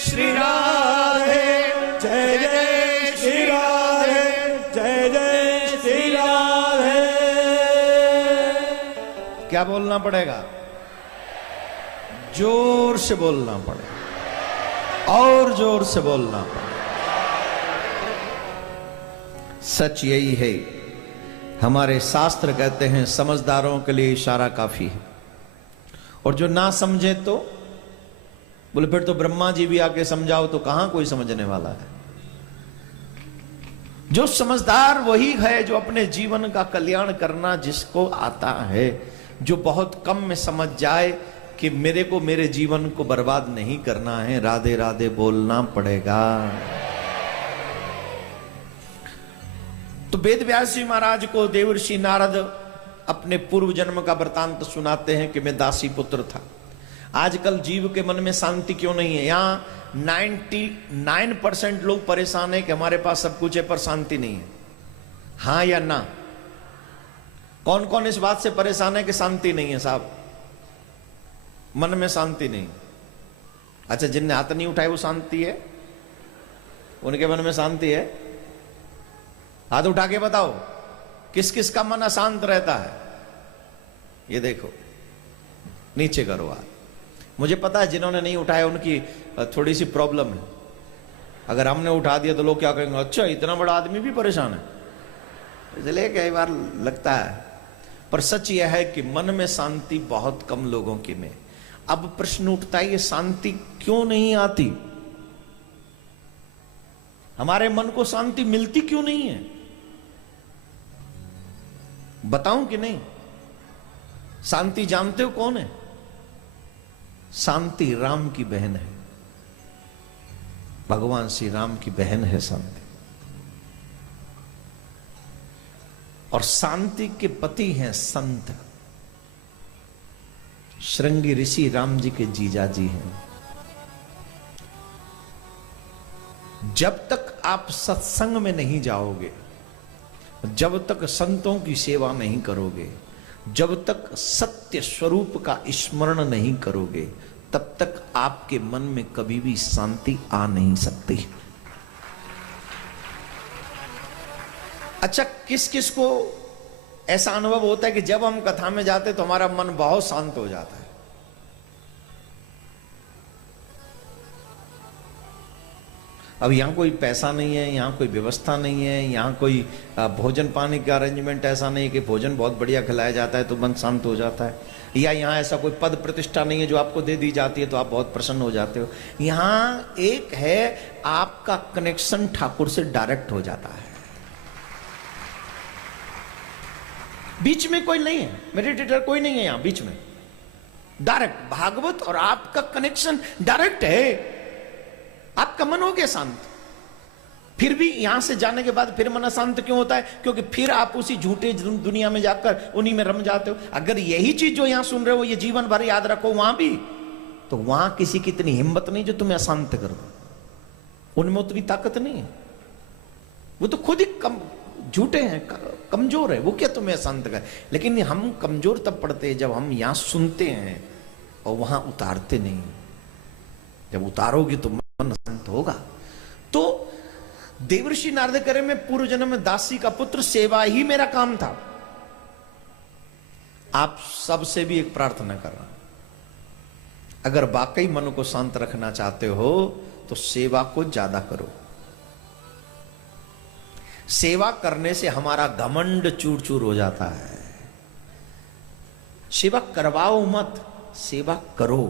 श्री राधे, जय जय श्री राधे, जय जय श्री राधे। क्या बोलना पड़ेगा? जोर से बोलना पड़ेगा, और जोर से बोलना पड़ेगा। सच यही है, हमारे शास्त्र कहते हैं समझदारों के लिए इशारा काफी है, और जो ना समझे तो बोले फिर तो ब्रह्मा जी भी आके समझाओ तो कहां कोई समझने वाला है। जो समझदार वही है जो अपने जीवन का कल्याण करना जिसको आता है, जो बहुत कम में समझ जाए कि मेरे को मेरे जीवन को बर्बाद नहीं करना है, राधे राधे बोलना पड़ेगा। तो वेद व्यास जी महाराज को देवर्षि नारद अपने पूर्व जन्म का वृतांत सुनाते हैं कि मैं दासी पुत्र था। आजकल जीव के मन में शांति क्यों नहीं है? यहां 99% लोग परेशान है कि हमारे पास सब कुछ है पर शांति नहीं है। हां या ना? कौन कौन इस बात से परेशान है कि शांति नहीं है? साहब, मन में शांति नहीं। अच्छा, जिनने हाथ नहीं उठाए वो शांति है, उनके मन में शांति है? हाथ उठा के बताओ किस किस का मन अशांत रहता है। ये देखो, नीचे करो हाथ। मुझे पता है जिन्होंने नहीं उठाया उनकी थोड़ी सी प्रॉब्लम है। अगर हमने उठा दिया तो लोग क्या कहेंगे, अच्छा इतना बड़ा आदमी भी परेशान है। इसलिए कई बार लगता है, पर सच यह है कि मन में शांति बहुत कम लोगों की में। अब प्रश्न उठता है, ये शांति क्यों नहीं आती? हमारे मन को शांति मिलती क्यों नहीं है? बताऊं कि नहीं? शांति जानते हो कौन है? शांति राम की बहन है, भगवान श्री राम की बहन है शांति। और शांति के पति हैं संत, श्रृंगी ऋषि राम जी के जीजा जी हैं। जब तक आप सत्संग में नहीं जाओगे, जब तक संतों की सेवा नहीं करोगे, जब तक सत्य स्वरूप का स्मरण नहीं करोगे, तब तक आपके मन में कभी भी शांति आ नहीं सकती। अच्छा, किस किस को ऐसा अनुभव होता है कि जब हम कथा में जाते तो हमारा मन बहुत शांत हो जाता है? अब यहां कोई पैसा नहीं है, यहां कोई व्यवस्था नहीं है, यहां कोई भोजन पानी का अरेंजमेंट ऐसा नहीं है कि भोजन बहुत बढ़िया खिलाया जाता है तो मन शांत हो जाता है, या यहां ऐसा कोई पद प्रतिष्ठा नहीं है जो आपको दे दी जाती है तो आप बहुत प्रसन्न हो जाते हो। यहां एक है, आपका कनेक्शन ठाकुर से डायरेक्ट हो जाता है। बीच में कोई नहीं है, मेडिटेटर कोई नहीं है यहां बीच में। डायरेक्ट भागवत और आपका कनेक्शन डायरेक्ट है। आपका मन हो गया शांत। फिर भी यहां से जाने के बाद फिर मन अशांत क्यों होता है? क्योंकि फिर आप उसी झूठे दुनिया में जाकर उन्हीं में रम जाते हो। अगर यही चीज जो यहां सुन रहे हो ये जीवन भर याद रखो वहां भी, तो वहां किसी की इतनी हिम्मत नहीं जो तुम्हें अशांत कर दो। उनमें उतनी ताकत नहीं है, वो तो खुद ही झूठे हैं, कमजोर है, वो क्या तुम्हें अशांत कर। लेकिन हम कमजोर तब पड़ते हैं जब हम यहां सुनते हैं और वहां उतारते नहीं। जब उतारोगे तो मन शांत होगा। तो देवर्षि नारद करे, मैं पूर्व जन्म में दासी का पुत्र, सेवा ही मेरा काम था। आप सबसे भी एक प्रार्थना कर रहा हूं, अगर वाकई मन को शांत रखना चाहते हो तो सेवा को ज्यादा करो। सेवा करने से हमारा घमंड चूर चूर हो जाता है। सेवा करवाओ मत, सेवा करो।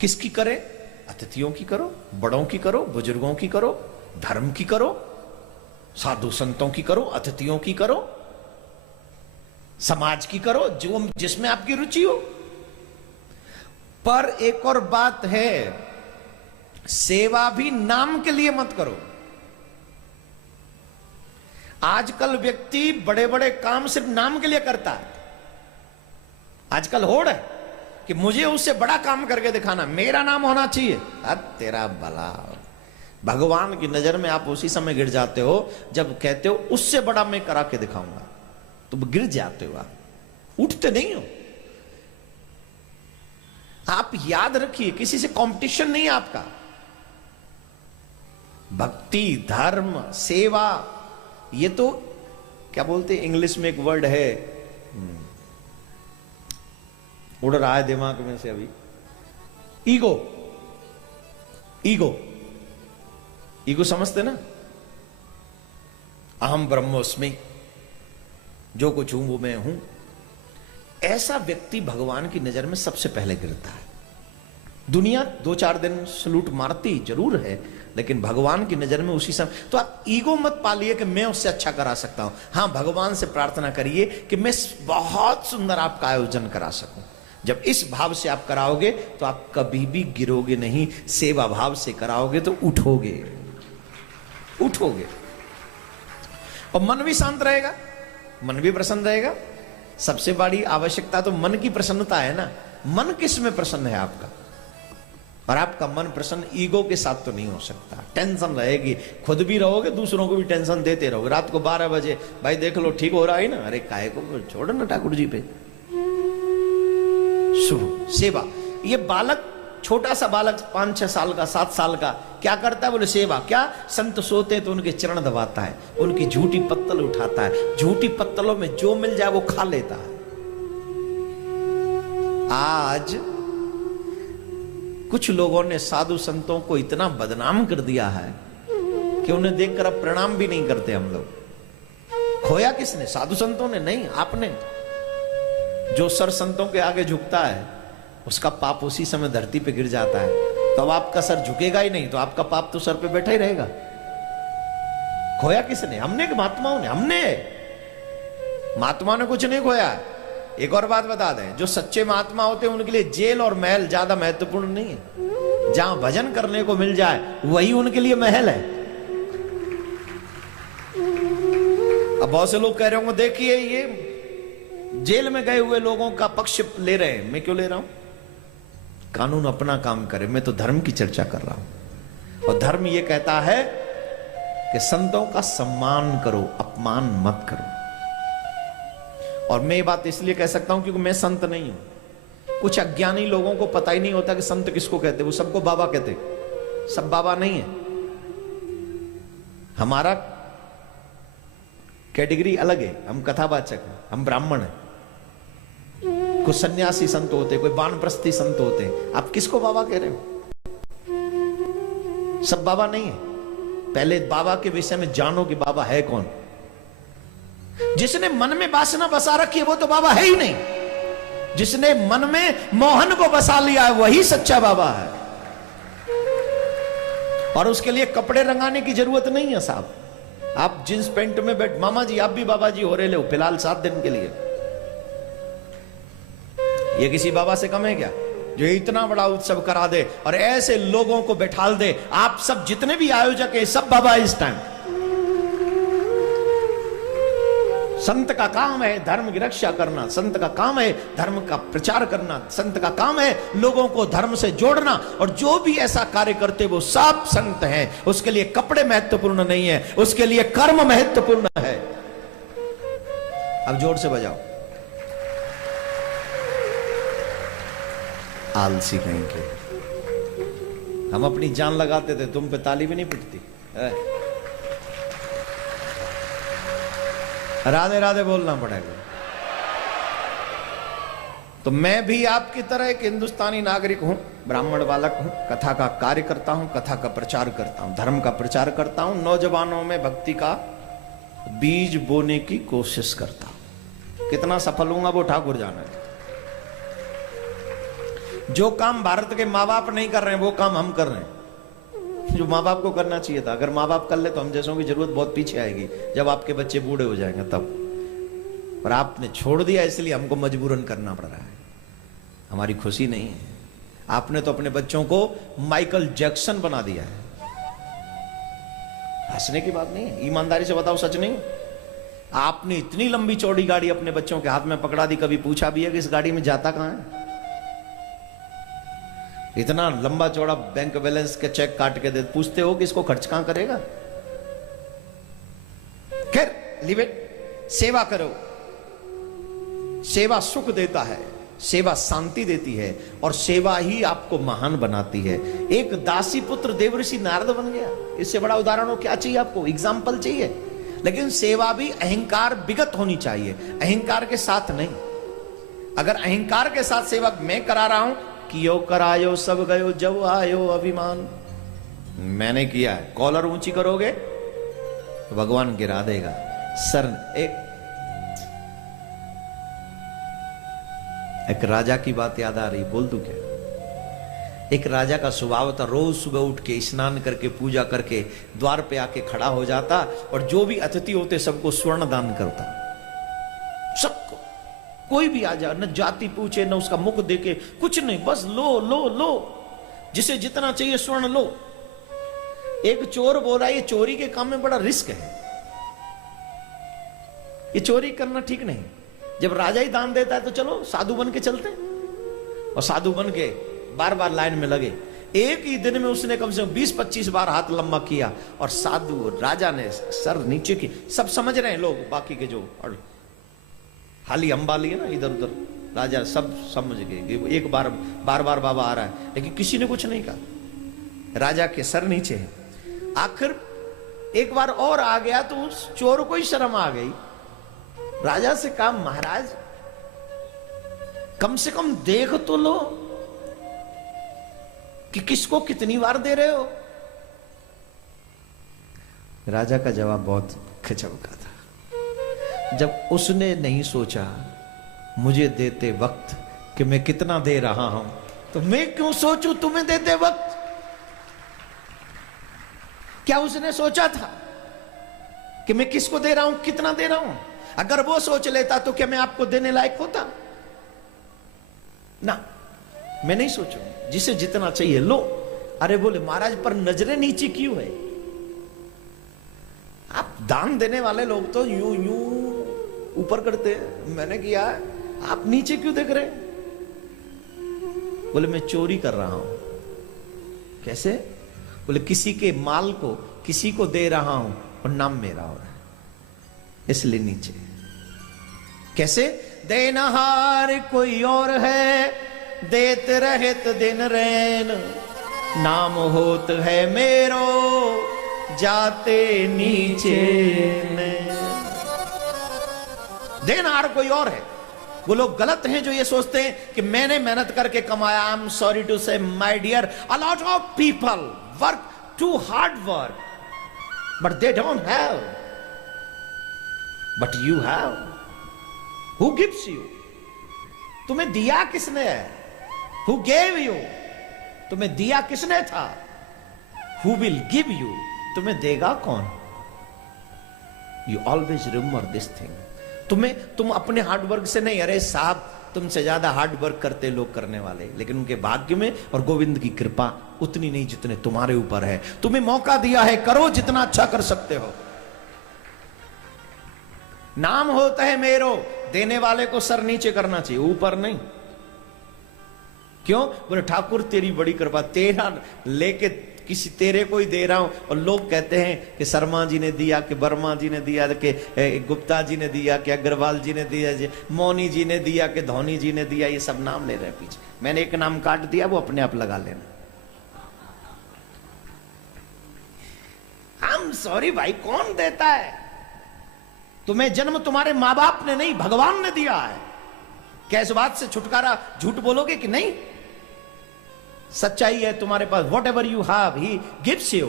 किसकी करे? अतिथियों की करो, बड़ों की करो, बुजुर्गों की करो, धर्म की करो, साधु संतों की करो, अतिथियों की करो, समाज की करो, जो जिसमें आपकी रुचि हो। पर एक और बात है, सेवा भी नाम के लिए मत करो। आजकल व्यक्ति बड़े बड़े काम सिर्फ नाम के लिए करता है। आजकल होड़ है कि मुझे उससे बड़ा काम करके दिखाना, मेरा नाम होना चाहिए। अब तेरा भला, भगवान की नजर में आप उसी समय गिर जाते हो जब कहते हो उससे बड़ा मैं करा के दिखाऊंगा, तो गिर जाते हो, आप उठते नहीं हो। आप याद रखिए, किसी से कंपटीशन नहीं है आपका। भक्ति, धर्म, सेवा, ये तो क्या बोलते हैं इंग्लिश में एक वर्ड है, उड़ रहा है दिमाग में से अभी, ईगो। ईगो, ईगो समझते ना? अहम ब्रह्मोस्मि, जो कुछ हूं वो मैं हूं। ऐसा व्यक्ति भगवान की नजर में सबसे पहले गिरता है। दुनिया 2-4 दिन सलूट मारती जरूर है, लेकिन भगवान की नजर में उसी समय। तो आप ईगो मत पालिए कि मैं उससे अच्छा करा सकता हूं। हां, भगवान से प्रार्थना करिए कि मैं बहुत सुंदर आपका आयोजन करा सकूं। जब इस भाव से आप कराओगे तो आप कभी भी गिरोगे नहीं। सेवा भाव से कराओगे तो उठोगे, उठोगे। और मन भी शांत रहेगा, मन भी प्रसन्न रहेगा। सबसे बड़ी आवश्यकता तो मन की प्रसन्नता है ना। मन किस में प्रसन्न है आपका? और आपका मन प्रसन्न ईगो के साथ तो नहीं हो सकता। टेंशन रहेगी, खुद भी रहोगे, दूसरों को भी टेंशन देते रहोगे। रात को 12 बजे भाई देख लो ठीक हो रहा है ना, अरे काहे को, छोड़ो ना ठाकुर जी पे। शुभ सेवा। ये बालक, छोटा सा बालक 5-6 साल का, 7 साल का, क्या करता है? बोले सेवा। क्या? संत सोते तो उनके चरण दबाता है, उनकी झूठी पत्तल उठाता है, झूठी पत्तलों में जो मिल जाए वो खा लेता है। आज कुछ लोगों ने साधु संतों को इतना बदनाम कर दिया है कि उन्हें देखकर अब प्रणाम भी नहीं करते हम लोग। खोया किसने? साधु संतों ने नहीं, आपने। जो सर संतों के आगे झुकता है उसका पाप उसी समय धरती पे गिर जाता है। तो अब आपका सर झुकेगा ही नहीं, तो आपका पाप तो सर पे बैठा ही रहेगा। खोया किसने? हमने कि महात्माओं ने? हमने। महात्मा ने कुछ नहीं खोया। एक और बात बता दें, जो सच्चे महात्मा होते हैं उनके लिए जेल और महल ज्यादा महत्वपूर्ण नहीं है। जहां भजन करने को मिल जाए वही उनके लिए महल है। अब बहुत से लोग कह रहे होंगे देखिए ये जेल में गए हुए लोगों का पक्ष ले रहे हैं। मैं क्यों ले रहा हूं? कानून अपना काम करे, मैं तो धर्म की चर्चा कर रहा हूं। और धर्म यह कहता है कि संतों का सम्मान करो, अपमान मत करो। और मैं ये बात इसलिए कह सकता हूं क्योंकि मैं संत नहीं हूं। कुछ अज्ञानी लोगों को पता ही नहीं होता कि संत किसको कहते, वो सबको बाबा कहते। सब बाबा नहीं है। हमारा कैटेगरी अलग है, हम कथावाचक हैं, हम ब्राह्मण हैं। कुछ सन्यासी संत होते, कोई वानप्रस्थी संत होते हैं। आप किसको बाबा कह रहे हो? सब बाबा नहीं है। पहले बाबा के विषय में जानो कि बाबा है कौन। जिसने मन में वासना बसा रखी है वो तो बाबा है ही नहीं। जिसने मन में मोहन को बसा लिया है वही सच्चा बाबा है। और उसके लिए कपड़े रंगाने की जरूरत नहीं है साहब। आप जींस पैंट में बैठ, मामा जी आप भी बाबा जी हो रहे हो फिलहाल 7 दिन के लिए। ये किसी बाबा से कम है क्या जो इतना बड़ा उत्सव करा दे और ऐसे लोगों को बैठाल दे? आप सब जितने भी आयोजक हैं सब बाबा है इस टाइम। संत का काम है धर्म की रक्षा करना, संत का काम है धर्म का प्रचार करना, संत का काम है लोगों को धर्म से जोड़ना। और जो भी ऐसा कार्य करते वो सब संत हैं। उसके लिए कपड़े महत्वपूर्ण नहीं है, उसके लिए कर्म महत्वपूर्ण है। अब जोर से बजाओ। आलसी कहीं के। हम अपनी जान लगाते थे, तुम पे ताली भी नहीं पिटती। राधे राधे बोलना पड़ेगा। तो मैं भी आपकी तरह एक हिंदुस्तानी नागरिक हूं, ब्राह्मण बालक हूं, कथा का कार्य करता हूं, कथा का प्रचार करता हूं, धर्म का प्रचार करता हूं, नौजवानों में भक्ति का बीज बोने की कोशिश करता हूं। कितना सफल हूंगा वो ठाकुर जाने। जो काम भारत के माँ बाप नहीं कर रहे हैं वो काम हम कर रहे हैं, जो माँ बाप को करना चाहिए था। अगर माँ बाप कर ले तो हम जैसों की जरूरत बहुत पीछे आएगी जब आपके बच्चे बूढ़े हो जाएंगे तब। पर आपने छोड़ दिया इसलिए हमको मजबूरन करना पड़ रहा है। हमारी खुशी नहीं है। आपने तो अपने बच्चों को माइकल जैक्सन बना दिया है। हंसने की बात नहीं है, ईमानदारी से बताओ सच नहीं। आपने इतनी लंबी चौड़ी गाड़ी अपने बच्चों के हाथ में पकड़ा दी, कभी पूछा भी है कि इस गाड़ी में जाता कहां है? इतना लंबा चौड़ा बैंक बैलेंस के चेक काट के दे, पूछते हो कि इसको खर्च कहां करेगा? खैर लिव इट। सेवा करो, सेवा सुख देता है। सेवा शांति देती है और सेवा ही आपको महान बनाती है। एक दासी पुत्र देवर्षि नारद बन गया, इससे बड़ा उदाहरण क्या चाहिए आपको, एग्जाम्पल चाहिए। लेकिन सेवा भी अहंकार विगत होनी चाहिए, अहंकार के साथ नहीं। अगर अहंकार के साथ सेवा मैं करा रहा हूं, कियो करायो सब गयो जब आयो अभिमान, मैंने किया है, कॉलर ऊंची करोगे तो भगवान गिरा देगा। सर एक राजा की बात याद आ रही, बोल दूं क्या? एक राजा का स्वभाव था, रोज सुबह उठ के स्नान करके पूजा करके द्वार पे आके खड़ा हो जाता और जो भी अतिथि होते सबको स्वर्ण दान करता, सबको। कोई भी आ जाए, न जाति पूछे न उसका मुख देखे, कुछ नहीं, बस लो लो लो, जिसे जितना चाहिए स्वर्ण लो। एक चोर बोला ये चोरी के काम में बड़ा रिस्क है, ये चोरी करना ठीक नहीं। जब राजा ही दान देता है तो चलो साधु बन के चलते। और साधु बन के बार बार लाइन में लगे। एक ही दिन में उसने कम से कम 20-25 बार हाथ लंबा किया और साधु राजा ने सर नीचे की, सब समझ रहे हैं लोग, बाकी के जो और हाली अंबाली है ना इधर उधर, राजा सब समझ गए एक बार बार बाबा आ रहा है, लेकिन किसी ने कुछ नहीं कहा। राजा के सर नीचे है। आखिर एक बार और आ गया तो उस चोर को ही शर्म आ गई। राजा से कहा, महाराज कम से कम देख तो लो कि किसको कितनी बार दे रहे हो। राजा का जवाब बहुत गजब का था। जब उसने नहीं सोचा मुझे देते वक्त कि मैं कितना दे रहा हूं, तो मैं क्यों सोचूं तुम्हें देते वक्त? क्या उसने सोचा था कि मैं किसको दे रहा हूं, कितना दे रहा हूं? अगर वो सोच लेता तो क्या मैं आपको देने लायक होता? ना, मैं नहीं सोचूंगा, जिसे जितना चाहिए लो। अरे बोले महाराज पर नजरें नीचे क्यों है? आप दान देने वाले लोग तो यूं यूं ऊपर करते हैं, मैंने किया, आप नीचे क्यों देख रहे? बोले मैं चोरी कर रहा हूं। कैसे? बोले किसी के माल को किसी को दे रहा हूं और नाम मेरा हो रहा है, इसलिए नीचे। कैसे? देनहार कोई और है, देते रहत दिन रैन, नाम होत है मेरो जाते नीचे। देनहार कोई और है। वो लोग गलत हैं जो ये सोचते हैं कि मैंने मेहनत करके कमाया। I am sorry to say my dear, a lot of people work too hard work but they don't have, but you have. Who gives you? तुम्हें दिया किसने है? Who gave you? तुम्हें दिया किसने था? Who will give you? तुम्हें देगा कौन? You always remember this thing. तुम अपने हार्डवर्क से नहीं, अरे साहब तुमसे ज्यादा हार्ड वर्क करते लोग करने वाले, लेकिन उनके भाग्य में और गोविंद की कृपा उतनी नहीं जितने तुम्हारे ऊपर है। तुम्हें मौका दिया है, करो जितना अच्छा कर सकते हो। नाम होता है मेरो, देने वाले को सर नीचे करना चाहिए, ऊपर नहीं। क्यों? बोले ठाकुर तेरी बड़ी कृपा, तेरा लेके किसी तेरे को ही दे रहा हूं। और लोग कहते हैं कि शर्मा जी ने दिया, कि वर्मा जी ने दिया, कि गुप्ता जी ने दिया, कि अग्रवाल जी ने दिया, मौनी जी ने दिया, कि धोनी जी ने दिया। ये सब नाम ले रहे हैं पीछे। मैंने एक नाम काट दिया, वो अपने आप लगा लेना। आई एम सॉरी भाई, कौन देता है? तुम्हें जन्म तुम्हारे मां बाप ने नहीं, भगवान ने दिया है। क्या इस बात से छुटकारा झूठ बोलोगे कि नहीं? सच्चाई है तुम्हारे पास। Whatever you have he gives you.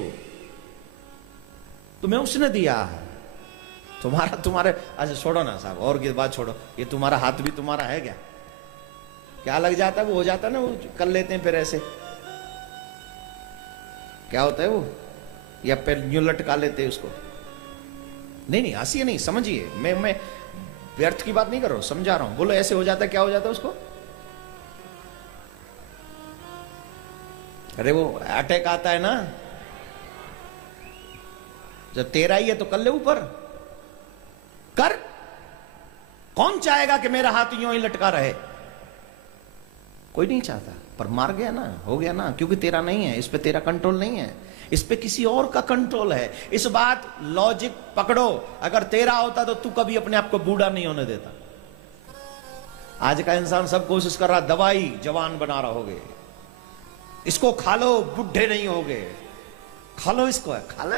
तुम्हें उसने दिया है। तुम्हारे अच्छा छोड़ो ना साहब, और की बात छोड़ो। ये तुम्हारा हाथ भी तुम्हारा है क्या? क्या लग जाता है? वो हो जाता है ना, वो कर लेते हैं फिर ऐसे। क्या होता है वो? या पैर यूं लटका लेते हैं उसको। नहीं हंसिए नहीं, समझिए। मैं व्यर्थ की बात नहीं कर रहा हूं, समझा रहा हूं। बोलो ऐसे हो जाता है, क्या हो जाता है उसको? अरे वो अटैक आता है ना, जब तेरा ही है तो कर ले ऊपर कर। कौन चाहेगा कि मेरा हाथ यूं ही लटका रहे? कोई नहीं चाहता, पर मार गया ना, हो गया ना, क्योंकि तेरा नहीं है, इस पे तेरा कंट्रोल नहीं है, इस पे किसी और का कंट्रोल है। इस बात लॉजिक पकड़ो। अगर तेरा होता तो तू कभी अपने आप को बूढ़ा नहीं होने देता। आज का इंसान सब कोशिश कर रहा, दवाई जवान बना रहोगे, इसको खा लो बुढ़े नहीं होगे, खा लो इसको, खा ले।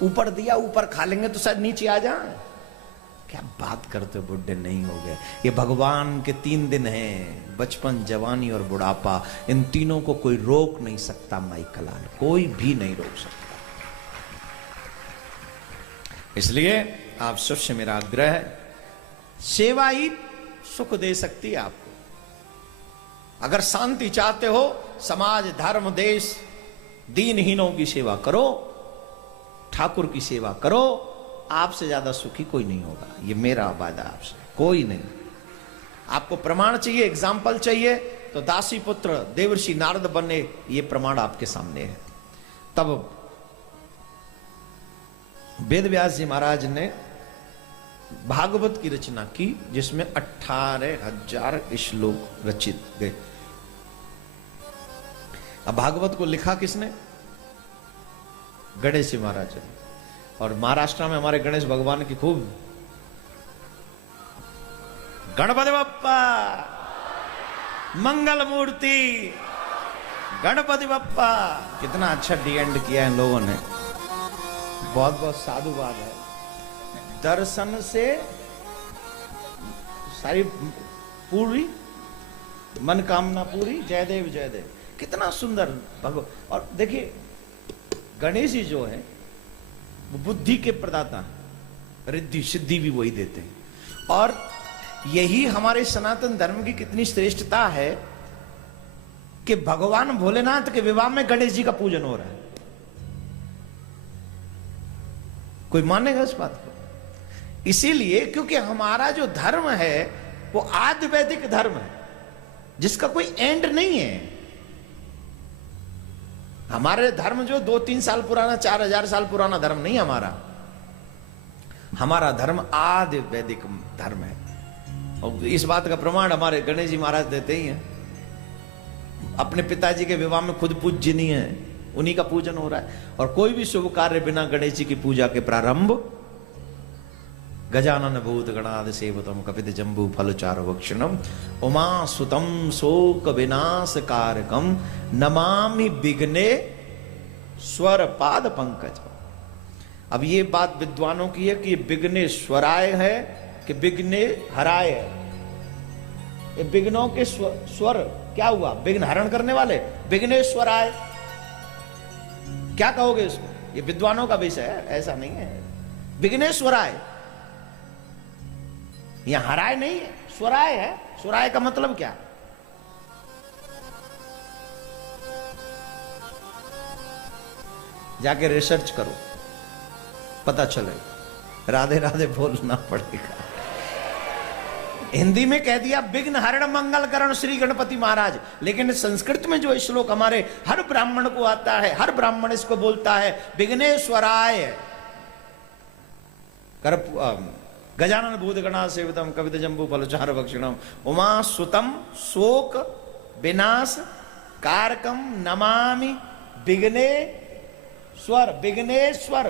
ऊपर दिया, ऊपर खा लेंगे तो शायद नीचे आ जाए। क्या बात करते हो, बुढ़े नहीं हो गए। ये भगवान के 3 दिन हैं, बचपन, जवानी और बुढ़ापा। इन तीनों को कोई रोक नहीं सकता माइकलाल, कोई भी नहीं रोक सकता। इसलिए आप सबसे मेरा आग्रह है, सेवा ही सुख दे सकती है आपको। अगर शांति चाहते हो, समाज, धर्म, देश, दीनहीनों की सेवा करो, ठाकुर की सेवा करो, आपसे ज्यादा सुखी कोई नहीं होगा। ये मेरा वादा आपसे, कोई नहीं। आपको प्रमाण चाहिए, एग्जाम्पल चाहिए, तो दासी पुत्र देवर्षि नारद बने, ये प्रमाण आपके सामने है। तब वेद व्यास जी महाराज ने भागवत की रचना की, जिसमें 18,000 श्लोक रचित गए। अब भागवत को लिखा किसने? गणेश जी महाराज ने। और महाराष्ट्र में हमारे गणेश भगवान की खूब, गणपति बप्पा मंगल मूर्ति, गणपति बप्पा। कितना अच्छा डी एंड किया इन लोगों ने, बहुत बहुत साधुवाद है। दर्शन से सारी पूरी मनकामना पूरी, जयदेव जयदेव। कितना सुंदर भगवान। और देखिए गणेश जी जो है वो बुद्धि के प्रदाता, रिद्धि सिद्धि भी वही देते हैं। और यही हमारे सनातन धर्म की कितनी श्रेष्ठता है कि भगवान भोलेनाथ के विवाह में गणेश जी का पूजन हो रहा है। कोई मानेगा इस बात को? इसीलिए क्योंकि हमारा जो धर्म है वो आदि वैदिक धर्म है, जिसका कोई एंड नहीं है। हमारे धर्म जो 2-3 साल पुराना, 4,000 साल पुराना धर्म नहीं हमारा। हमारा धर्म आदि वैदिक धर्म है। और इस बात का प्रमाण हमारे गणेश जी महाराज देते ही हैं। अपने पिताजी के विवाह में खुद पूज्य नहीं है, उन्हीं का पूजन हो रहा है। और कोई भी शुभ कार्य बिना गणेश जी की पूजा के प्रारंभ, गजानन भूत गणादि सेवतम कपित जम्बू फलचार भक्षणम उमा सुतम शोक विनाश कारकम नमामि विघ्ने स्वर पाद पंकज। अब ये बात विद्वानों की है कि विघ्ने स्वराय है कि विघ्ने हराय है। ये विघ्नों के स्वर क्या हुआ? विघ्न हरण करने वाले, विघ्ने स्वराय। क्या कहोगे इसको? ये विद्वानों का विषय है, ऐसा नहीं है। विघ्ने स्वराय, यहां हराय नहीं है, स्वराय है। स्वराय का मतलब क्या? जाके रिसर्च करो, पता चले। राधे राधे बोलना पड़ेगा। हिंदी में कह दिया विघ्न हरण मंगल करण श्री गणपति महाराज, लेकिन संस्कृत में जो श्लोक हमारे हर ब्राह्मण को आता है, हर ब्राह्मण इसको बोलता है, विघ्नेश्वराय। गजानन भूत गणा सेवितम कवित जम्बू फलचार भक्षणम उमा सुतम शोक विनाश कारकम नमामि विघ्नेश्वर, विघ्नेश्वर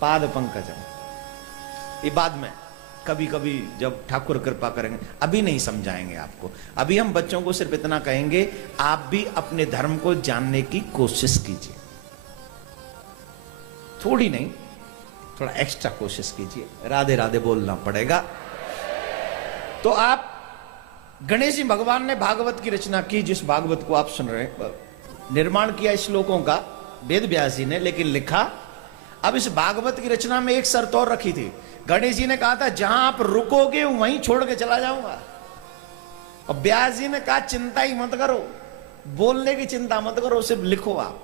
पाद पंकजम। ये बाद में कभी कभी जब ठाकुर कृपा करेंगे, अभी नहीं समझाएंगे आपको। अभी हम बच्चों को सिर्फ इतना कहेंगे, आप भी अपने धर्म को जानने की कोशिश कीजिए। थोड़ी नहीं, थोड़ा एक्स्ट्रा कोशिश कीजिए। राधे राधे बोलना पड़ेगा। तो आप, गणेश जी भगवान ने भागवत की रचना की, जिस भागवत को आप सुन रहे हैं, निर्माण किया श्लोकों का वेद व्यास जी ने, लेकिन लिखा। अब इस भागवत की रचना में एक शर्त और रखी थी। गणेश जी ने कहा था जहां आप रुकोगे वहीं छोड़ के चला जाऊंगा। और व्यास जी ने कहा चिंता ही मत करो, बोलने की चिंता मत करो, सिर्फ लिखो आप।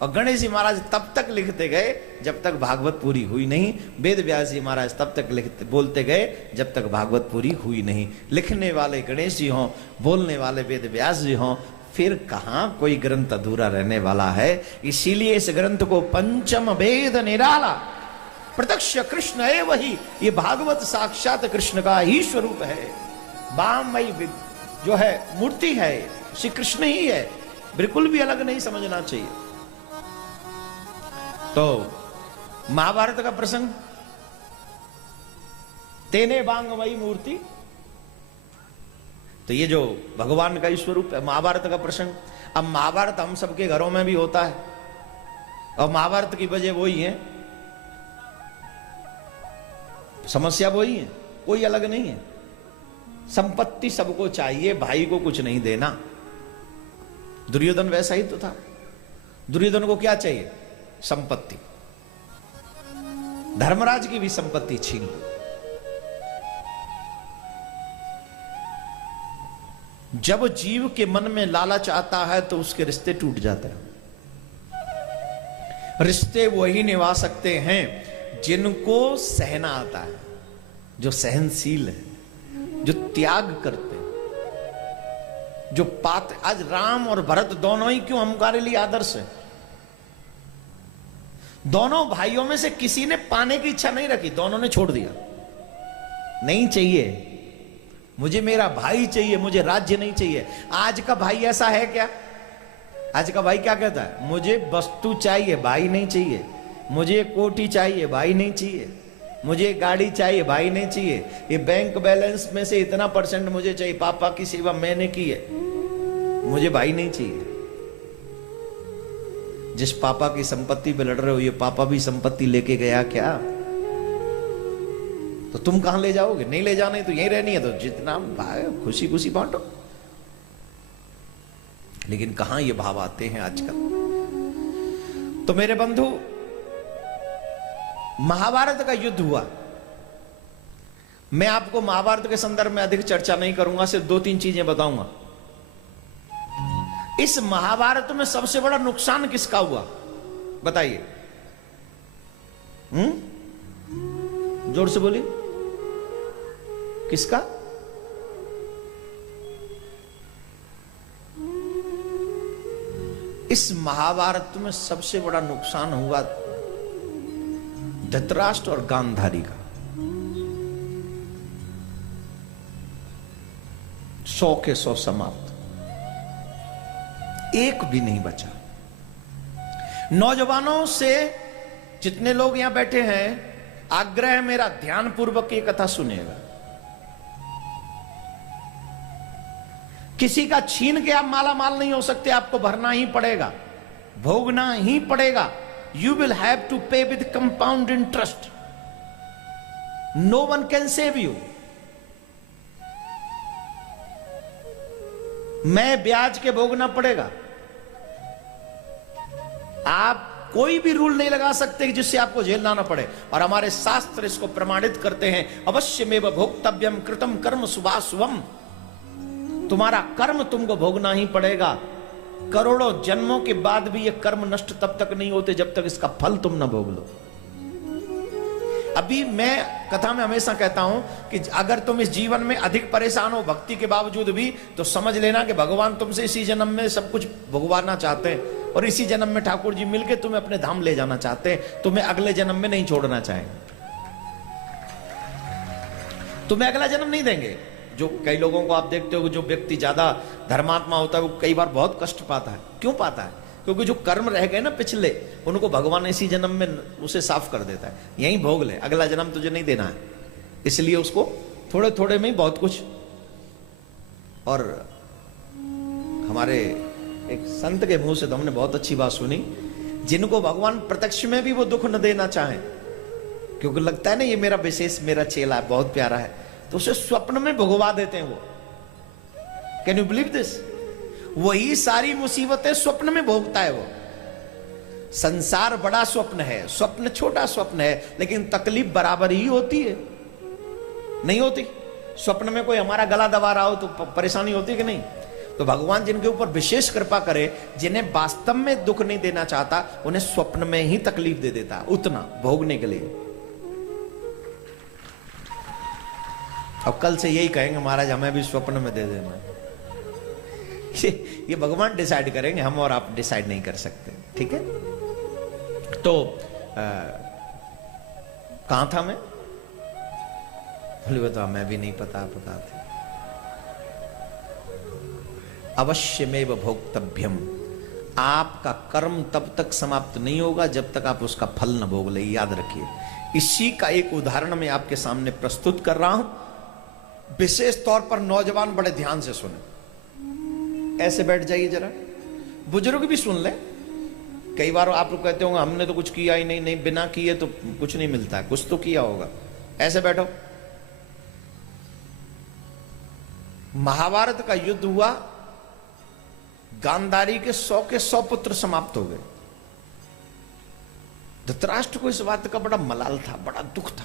और गणेश जी महाराज तब तक लिखते गए जब तक भागवत पूरी हुई नहीं। वेद व्यास जी महाराज तब तक लिखते बोलते गए जब तक भागवत पूरी हुई नहीं। लिखने वाले गणेश जी हों, बोलने वाले वेद व्यास जी हों, फिर कहां कोई ग्रंथ अधूरा रहने वाला है। इसीलिए इस ग्रंथ को पंचम वेद निराला प्रत्यक्ष कृष्ण है वही। ये भागवत साक्षात कृष्ण का ही स्वरूप है। वाममयी जो है मूर्ति है, श्री कृष्ण ही है, बिल्कुल भी अलग नहीं समझना चाहिए। तो महाभारत का प्रसंग, तेने बांग वही मूर्ति, तो ये जो भगवान का ही स्वरूप है, महाभारत का प्रसंग। अब महाभारत हम सबके घरों में भी होता है, और महाभारत की वजह वही है, समस्या वही है, कोई अलग नहीं है। संपत्ति सबको चाहिए, भाई को कुछ नहीं देना। दुर्योधन वैसा ही तो था। दुर्योधन को क्या चाहिए? संपत्ति। धर्मराज की भी संपत्ति छीन ली। जब जीव के मन में लालच आता है तो उसके रिश्ते टूट जाते हैं। रिश्ते वही निभा सकते हैं जिनको सहना आता है, जो सहनशील है, जो त्याग करते हैं, जो पाते। आज राम और भरत दोनों ही क्यों हमारे लिए आदर्श है? दोनों भाइयों में से किसी ने पाने की इच्छा नहीं रखी, दोनों ने छोड़ दिया। नहीं चाहिए मुझे, मेरा भाई चाहिए, मुझे राज्य नहीं चाहिए। आज का भाई ऐसा है क्या? आज का भाई क्या कहता है? मुझे वस्तु चाहिए, भाई नहीं चाहिए। मुझे कोठी चाहिए, भाई नहीं चाहिए। मुझे गाड़ी चाहिए, भाई नहीं चाहिए। ये बैंक बैलेंस में से इतना % मुझे चाहिए, पापा की सेवा मैंने की है, मुझे भाई नहीं चाहिए। जिस पापा की संपत्ति पे लड़ रहे हो, ये पापा भी संपत्ति लेके गया क्या? तो तुम कहां ले जाओगे? नहीं ले जाना है तो यहीं रहनी है, तो जितना भाई खुशी खुशी बांटो। लेकिन कहां ये भाव आते हैं आजकल। तो मेरे बंधु, महाभारत का युद्ध हुआ। मैं आपको महाभारत के संदर्भ में अधिक चर्चा नहीं करूंगा, सिर्फ 2-3 चीजें बताऊंगा। इस महाभारत में सबसे बड़ा नुकसान किसका हुआ बताइए? जोर से बोलिए, किसका? इस महाभारत में सबसे बड़ा नुकसान हुआ धृतराष्ट्र और गांधारी का। 100 के 100 समाप्त, एक भी नहीं बचा। नौजवानों से जितने लोग यहां बैठे हैं, आग्रह मेरा, ध्यान पूर्वक ये कथा सुनिएगा। किसी का छीन के आप माला माल नहीं हो सकते, आपको भरना ही पड़ेगा, भोगना ही पड़ेगा। You will have to pay with compound interest. No one can save you. मैं ब्याज के भोगना पड़ेगा। आप कोई भी रूल नहीं लगा सकते कि जिससे आपको जेल लाना पड़े, और हमारे शास्त्र इसको प्रमाणित करते हैं। अवश्यमेव भोक्तव्यम कृतम कर्म शुभाशुभम। तुम्हारा कर्म तुमको भोगना ही पड़ेगा। करोड़ों जन्मों के बाद भी ये कर्म नष्ट तब तक नहीं होते जब तक इसका फल तुम ना भोग लो। अभी मैं कथा में हमेशा कहता हूं कि अगर तुम इस जीवन में अधिक परेशान हो भक्ति के बावजूद भी, तो समझ लेना कि भगवान तुमसे इसी जन्म में सब कुछ भोगवाना चाहते हैं, और इसी जन्म में ठाकुर जी मिलके तुम्हें अपने धाम ले जाना चाहते हैं। तुम्हें अगले जन्म में नहीं छोड़ना चाहेंगे, तुम्हें अगला जन्म नहीं देंगे। जो कई लोगों को आप देखते हो, जो व्यक्ति ज्यादा धर्मात्मा होता है वो कई बार बहुत कष्ट पाता है। क्यों पाता है? क्योंकि जो कर्म रह गए ना पिछले, उनको भगवान इसी जन्म में उसे साफ कर देता है। यहीं भोग ले, अगला जन्म तुझे नहीं देना है। इसलिए उसको थोड़े थोड़े में ही बहुत कुछ। और हमारे एक संत के मुंह से तो हमने बहुत अच्छी बात सुनी, जिनको भगवान प्रत्यक्ष में भी वो दुख न देना चाहे, क्योंकि लगता है ना ये मेरा विशेष, मेरा चेला है, बहुत प्यारा है, तो उसे स्वप्न में भुगवा देते हैं वो। Can you believe this? वही सारी मुसीबतें स्वप्न में भोगता है वो। संसार बड़ा स्वप्न है, स्वप्न छोटा स्वप्न है, लेकिन तकलीफ बराबर ही होती है, नहीं होती? स्वप्न में कोई हमारा गला दबा रहा हो तो परेशानी होती कि नहीं? तो भगवान जिनके ऊपर विशेष कृपा करे, जिन्हें वास्तव में दुख नहीं देना चाहता, उन्हें स्वप्न में ही तकलीफ दे देता है, उतना भोगने के लिए। अब कल से यही कहेंगे, महाराज हमें भी स्वप्न में दे देना। ये भगवान डिसाइड करेंगे, हम और आप डिसाइड नहीं कर सकते, ठीक है? तो कहां था मैं? बोले बता, मैं भी नहीं पता थे। अवश्यमेव भोक्तव्यम, आपका कर्म तब तक समाप्त नहीं होगा जब तक आप उसका फल न भोग ले, याद रखिए। इसी का एक उदाहरण मैं आपके सामने प्रस्तुत कर रहा हूं, विशेष तौर पर नौजवान बड़े ध्यान से सुने। ऐसे बैठ जाइए जरा, बुजुर्ग भी सुन ले। कई बार आप लोग कहते होंगे हमने तो कुछ किया ही नहीं। नहीं, बिना किए तो कुछ नहीं मिलता है, कुछ तो किया होगा। ऐसे बैठो। महाभारत का युद्ध हुआ, गांधारी के 100 पुत्र समाप्त हो गए। धृतराष्ट्र को इस बात का बड़ा मलाल था, बड़ा दुख था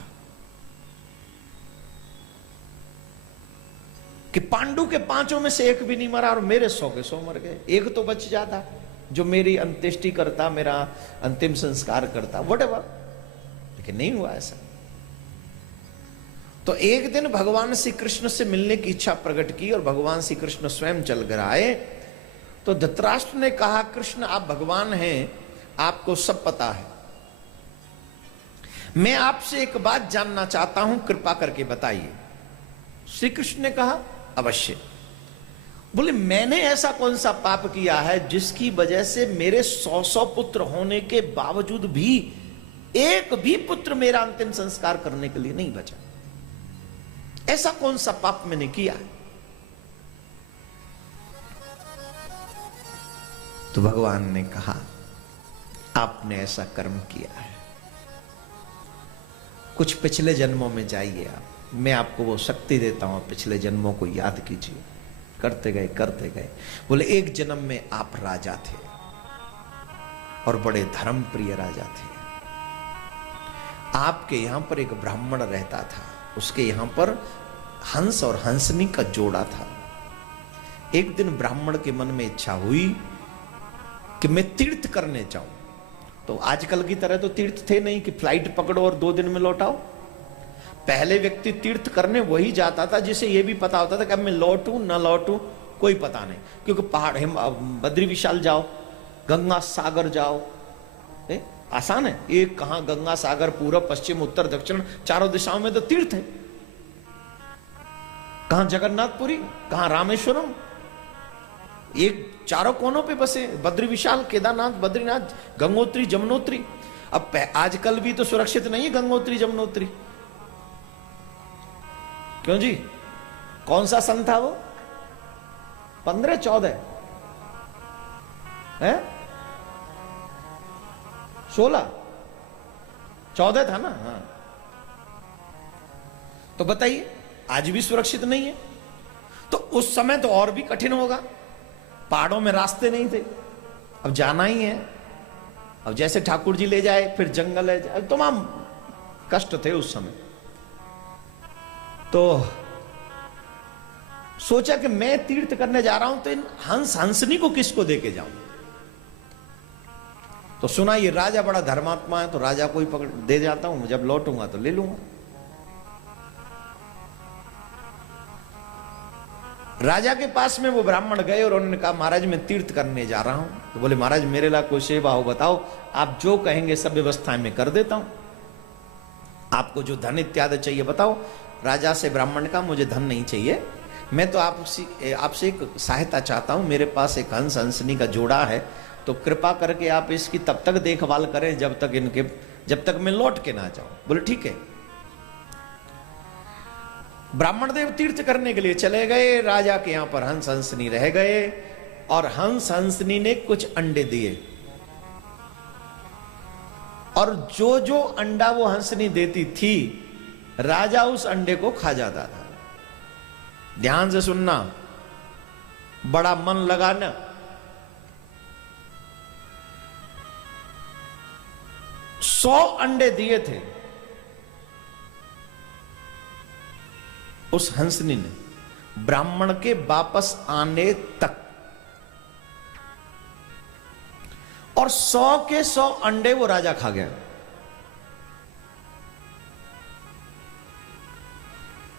कि पांडु के 5 में से एक भी नहीं मरा और मेरे 100 के 100 मर गए। एक तो बच जाता जो मेरी अंत्येष्टि करता, मेरा अंतिम संस्कार करता, व्हाटएवर, लेकिन नहीं हुआ ऐसा। तो एक दिन भगवान श्री कृष्ण से मिलने की इच्छा प्रकट की और भगवान श्री कृष्ण स्वयं चल कर आए। तो धृतराष्ट्र ने कहा, कृष्ण आप भगवान हैं, आपको सब पता है, मैं आपसे एक बात जानना चाहता हूं, कृपा करके बताइए। श्री कृष्ण ने कहा अवश्य। बोले मैंने ऐसा कौन सा पाप किया है जिसकी वजह से मेरे 100 पुत्र होने के बावजूद भी एक भी पुत्र मेरा अंतिम संस्कार करने के लिए नहीं बचा? ऐसा कौन सा पाप मैंने किया है? तो भगवान ने कहा आपने ऐसा कर्म किया है, कुछ पिछले जन्मों में जाइए आप, मैं आपको वो शक्ति देता हूं, पिछले जन्मों को याद कीजिए। करते गए करते गए। बोले एक जन्म में आप राजा थे और बड़े धर्म प्रिय राजा थे। आपके यहां पर एक ब्राह्मण रहता था, उसके यहां पर हंस और हंसनी का जोड़ा था। एक दिन ब्राह्मण के मन में इच्छा हुई कि मैं तीर्थ करने जाऊं। तो आजकल की तरह तो तीर्थ थे नहीं कि फ्लाइट पकड़ो और 2 दिन में लौटाओ। पहले व्यक्ति तीर्थ करने वही जाता था जिसे यह भी पता होता था कि अब मैं लौटूं ना लौटूं कोई पता नहीं, क्योंकि पहाड़ बद्री विशाल जाओ, गंगा सागर जाओ, आसान है। एक कहां गंगा सागर, पूरब पश्चिम उत्तर दक्षिण, चारों दिशाओं में तो तीर्थ है। कहां जगन्नाथपुरी, कहां रामेश्वरम, एक चारों कोनों पे बसे, बद्री विशाल, केदारनाथ, बद्रीनाथ, गंगोत्री, जमुनोत्री। अब आजकल भी तो सुरक्षित नहीं है गंगोत्री जमुनोत्री। क्यों जी? कौन सा सन था वो? 15-14 है, 16-14 था ना? हाँ, तो बताइए आज भी सुरक्षित नहीं है। तो उस समय तो और भी कठिन होगा, पहाड़ों में रास्ते नहीं थे, अब जाना ही है। अब जैसे ठाकुर जी ले जाए, फिर जंगल है, तमाम कष्ट थे उस समय। तो सोचा कि मैं तीर्थ करने जा रहा हूं तो इन हंस हंसनी को किसको देके जाऊं। तो सुना ये राजा बड़ा धर्मात्मा है, तो राजा को ही पकड़ दे जाता हूं, जब लौटूंगा तो ले लूंगा। राजा के पास में वो ब्राह्मण गए और उन्होंने कहा महाराज मैं तीर्थ करने जा रहा हूं। तो बोले महाराज मेरे लिए कोई सेवा हो बताओ, आप जो कहेंगे सब व्यवस्थाएं मैं कर देता हूं, आपको जो धन इत्यादि चाहिए बताओ। राजा से ब्राह्मण का मुझे धन नहीं चाहिए, मैं तो आपसे एक सहायता चाहता हूं। मेरे पास एक हंस हंसनी का जोड़ा है, तो कृपा करके आप इसकी तब तक देखभाल करें जब तक मैं लौट के ना जाऊं। बोले ठीक है। ब्राह्मण देव तीर्थ करने के लिए चले गए, राजा के यहां पर हंस हंसनी रह गए और हंस हंसनी ने कुछ अंडे दिए, और जो जो अंडा वो हंसनी देती थी राजा उस अंडे को खा जाता था। ध्यान से सुनना, बड़ा मन लगाना। सौ अंडे दिए थे उस हंसनी ने, ब्राह्मण के वापस आने तक, और 100 के 100 अंडे वो राजा खा गया।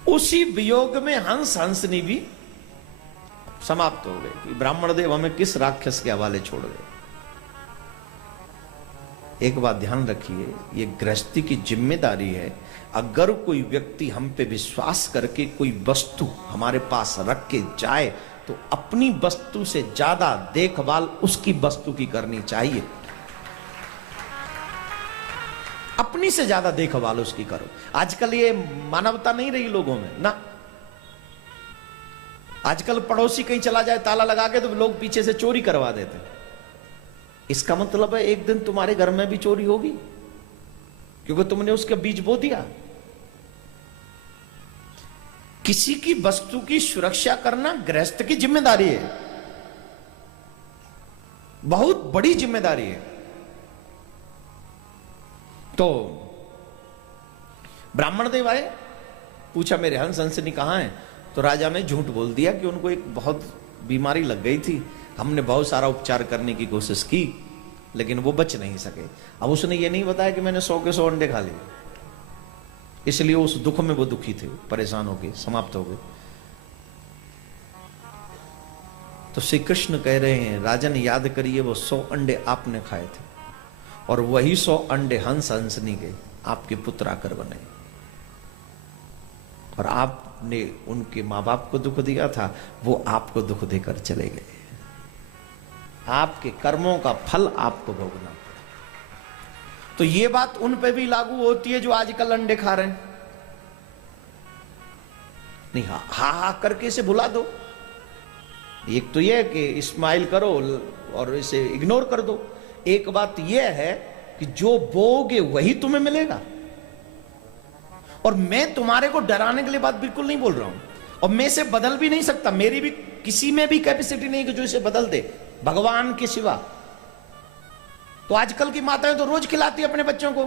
उसी वियोग में हंस हंसनी भी समाप्त हो गए। ब्राह्मण देव हमें किस राक्षस के हवाले छोड़ गए। एक बात ध्यान रखिए, ये गृहस्थी की जिम्मेदारी है। अगर कोई व्यक्ति हम पे विश्वास करके कोई वस्तु हमारे पास रख के जाए तो अपनी वस्तु से ज्यादा देखभाल उसकी वस्तु की करनी चाहिए। अपनी से ज्यादा देखभाल उसकी करो। आजकल ये मानवता नहीं रही लोगों में ना। आजकल पड़ोसी कहीं चला जाए ताला लगा के तो लोग पीछे से चोरी करवा देते। इसका मतलब है एक दिन तुम्हारे घर में भी चोरी होगी, क्योंकि तुमने उसके बीज बो दिया। किसी की वस्तु की सुरक्षा करना गृहस्थ की जिम्मेदारी है, बहुत बड़ी जिम्मेदारी है। तो ब्राह्मण देव आए, पूछा मेरे हंस हंसनी कहां है? तो राजा ने झूठ बोल दिया कि उनको एक बहुत बीमारी लग गई थी, हमने बहुत सारा उपचार करने की कोशिश की लेकिन वो बच नहीं सके। अब उसने ये नहीं बताया कि मैंने 100 के 100 अंडे खा लिए, इसलिए उस दुख में वो दुखी थे, परेशान हो गए, समाप्त हो गए। तो श्री कृष्ण कह रहे हैं राजन याद करिए वो 100 अंडे आपने खाए थे और वही 100 अंडे हंस हंसनी के आपके पुत्र आकर बने, और आपने उनके मां बाप को दुख दिया था, वो आपको दुख देकर चले गए। आपके कर्मों का फल आपको भोगना पड़ा। तो ये बात उन पे भी लागू होती है जो आजकल अंडे खा रहे हैं। नहीं, हा हा करके इसे भुला दो। एक तो यह कि स्माइल करो और इसे इग्नोर कर दो। एक बात यह है कि जो बोगे वही तुम्हें मिलेगा। और मैं तुम्हारे को डराने के लिए बात बिल्कुल नहीं बोल रहा हूं, और मैं इसे बदल भी नहीं सकता। मेरी भी किसी में भी कैपेसिटी नहीं कि जो इसे बदल दे भगवान के सिवा। तो आजकल की माताएं तो रोज खिलाती है अपने बच्चों को।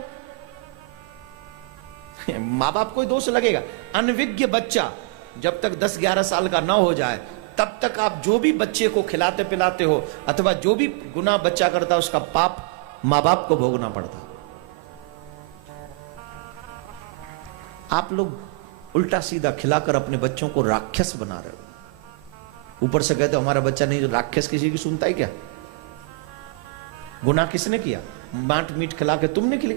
मां बाप को दोष लगेगा। अनविज्ञ बच्चा जब तक 10-11 साल का ना हो जाए तब तक आप जो भी बच्चे को खिलाते पिलाते हो अथवा जो भी गुनाह बच्चा करता है उसका पाप मां बाप को भोगना पड़ता। आप लोग उल्टा सीधा खिलाकर अपने बच्चों को राक्षस बना रहे हो। ऊपर से कहते हो हमारा बच्चा नहीं, राक्षस किसी की सुनता है क्या? गुनाह किसने किया? मांट मीट खिला के तुमने किया,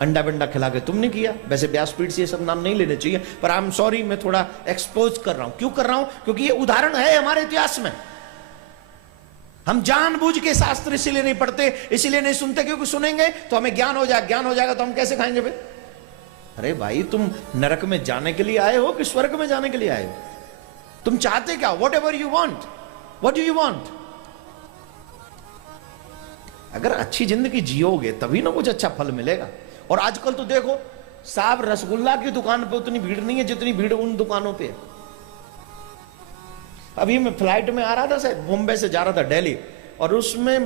अंडा बंडा खिला के तुमने किया। वैसे व्यासपीठ से ये सब नाम नहीं लेने चाहिए, पर आई एम सॉरी, मैं थोड़ा एक्सपोज कर रहा हूं। क्यों कर रहा हूं? क्योंकि ये उदाहरण है हमारे इतिहास में। हम जानबूझ के शास्त्र इसीलिए नहीं पढ़ते, इसीलिए नहीं सुनते, क्योंकि सुनेंगे तो हमें ज्ञान हो जाएगा। ज्ञान हो जाएगा तो हम कैसे खाएंगे भाई? अरे भाई, तुम नरक में जाने के लिए आए हो कि स्वर्ग में जाने के लिए आए हो? तुम चाहते क्या? What ever you want, what do you want? अगर अच्छी जिंदगी जियोगे तभी ना कुछ अच्छा फल मिलेगा। और आजकल तो देखो साहब, रसगुल्ला की दुकान पे उतनी भीड़ नहीं है जितनी भीड़ उन दुकानों पे है। अभी मैं फ्लाइट में आ रहा था, शायद मुंबई से जा रहा था दिल्ली, और उसमें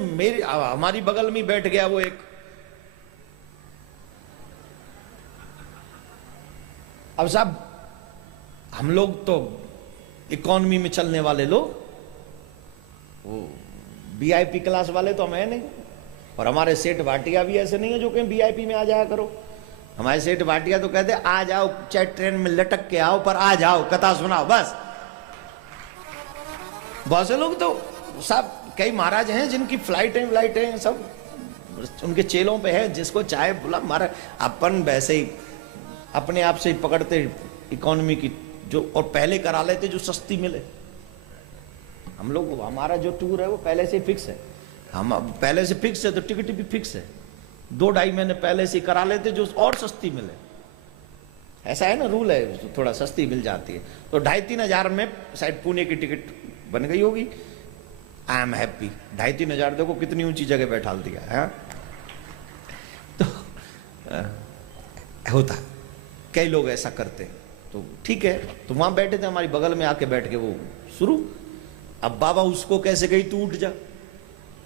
हमारी बगल में बैठ गया वो एक। अब साहब, हम लोग तो इकोनॉमी में चलने वाले लोग, वो वीआईपी क्लास वाले तो हम है नहीं। और हमारे सेठ भाटिया भी ऐसे नहीं है जो कहीं वीआईपी में आ जाया करो। हमारे सेठ भाटिया तो कहते आ जाओ, चाहे ट्रेन में लटक के आओ, पर आ जाओ, कथा सुनाओ बस। बहुत से लोग तो साहब, कई महाराज हैं जिनकी फ्लाइटें सब उनके चेलों पे है, जिसको चाहे बोला मारा। अपन वैसे ही अपने आप से ही पकड़ते इकोनॉमी की, जो और पहले करा लेते जो सस्ती मिले। हम लोग, हमारा जो टूर है वो पहले से फिक्स है। हम पहले से फिक्स है तो टिकट भी फिक्स है। 2-2.5 महीने पहले से करा लेते जो और सस्ती मिले। ऐसा है ना, रूल है, तो थोड़ा सस्ती मिल जाती है। तो 2,500-3 हजार में शायद पुणे की टिकट बन गई होगी। I am happy. 2,500-3 हजार देखो कितनी ऊंची जगह बैठा दिया है। तो होता, कई लोग ऐसा करते हैं। तो ठीक है, तो वहां बैठे थे, हमारी बगल में आके बैठ के वो शुरू। अब बाबा उसको कैसे गई, तू उठ जा।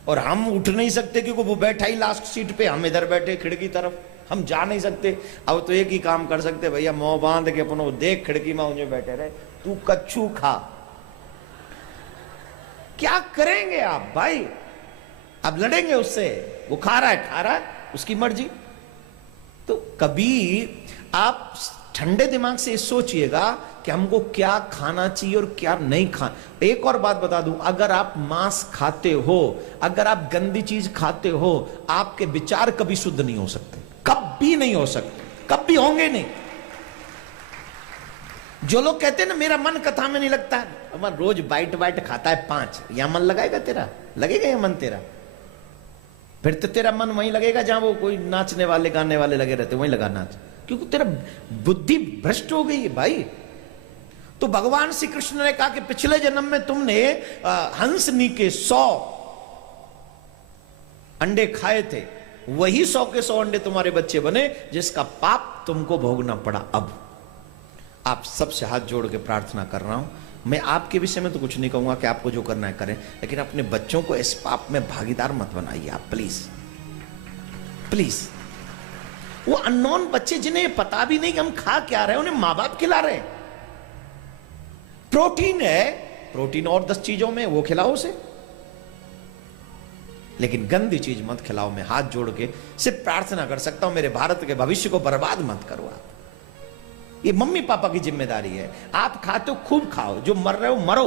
और हम उठ नहीं सकते क्योंकि वो बैठा ही लास्ट सीट पे, हम इधर बैठे खिड़की तरफ, हम जा नहीं सकते। अब तो एक ही काम कर सकते, भैया मुंह बांध के अपनो देख खिड़की में मुझे बैठे रहे, तू कच्चू खा। क्या करेंगे आप भाई? अब लड़ेंगे उससे? वो खा रहा है, उसकी मर्जी। तो कभी आप ठंडे दिमाग से सोचिएगा कि हमको क्या खाना चाहिए और क्या नहीं खाना। एक और बात बता दूं, अगर आप मांस खाते हो, अगर आप गंदी चीज खाते हो, आपके विचार कभी शुद्ध नहीं हो सकते, कभी नहीं हो सकते, कभी होंगे नहीं। जो लोग कहते हैं ना मेरा मन कथा में नहीं लगता, अब रोज बाइट बाइट खाता है 5, यहां मन लगाएगा तेरा? लगेगा ये मन तेरा? फिर तो तेरा मन वहीं लगेगा जहां वो कोई नाचने वाले गाने वाले लगे रहते, वहीं लगा नाच, क्योंकि तेरा बुद्धि भ्रष्ट हो गई है भाई। तो भगवान श्री कृष्ण ने कहा कि पिछले जन्म में तुमने हंसनी के 100 अंडे खाए थे, वही 100 के 100 अंडे तुम्हारे बच्चे बने, जिसका पाप तुमको भोगना पड़ा। अब आप सबसे हाथ जोड़ के प्रार्थना कर रहा हूं, मैं आपके विषय में तो कुछ नहीं कहूंगा कि आपको जो करना है करें, लेकिन अपने बच्चों को इस पाप में भागीदार मत बनाइए आप, प्लीज प्लीज। वो अननोन बच्चे जिन्हें पता भी नहीं कि हम खा क्या रहे हैं, उन्हें मां बाप खिला रहे हैं। प्रोटीन है, प्रोटीन और 10 चीजों में, वो खिलाओ उसे, लेकिन गंदी चीज मत खिलाओ। मैं हाथ जोड़ के सिर्फ प्रार्थना कर सकता हूं, मेरे भारत के भविष्य को बर्बाद मत करो आप। ये मम्मी पापा की जिम्मेदारी है। आप खाते हो खूब खाओ, जो मर रहे हो मरो,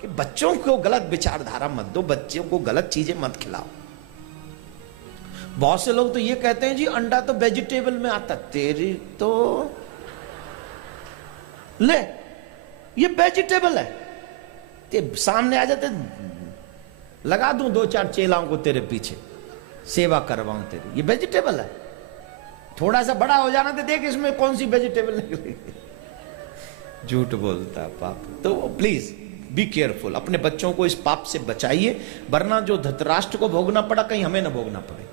कि बच्चों को गलत विचारधारा मत दो, बच्चों को गलत चीजें मत खिलाओ। बहुत से लोग तो ये कहते हैं जी अंडा तो वेजिटेबल में आता, तेरी तो ले ये वेजिटेबल है, ते सामने आ जाते, लगा दूं 2-4 चेलाओं को तेरे पीछे, सेवा करवाऊं तेरी, ये वेजिटेबल है। थोड़ा सा बड़ा हो जाना तो देख इसमें कौन सी वेजिटेबल निकलेगी। झूठ बोलता पाप। तो प्लीज बी केयरफुल, अपने बच्चों को इस पाप से बचाइए, वरना जो धृतराष्ट्र को भोगना पड़ा कहीं हमें ना भोगना पड़े।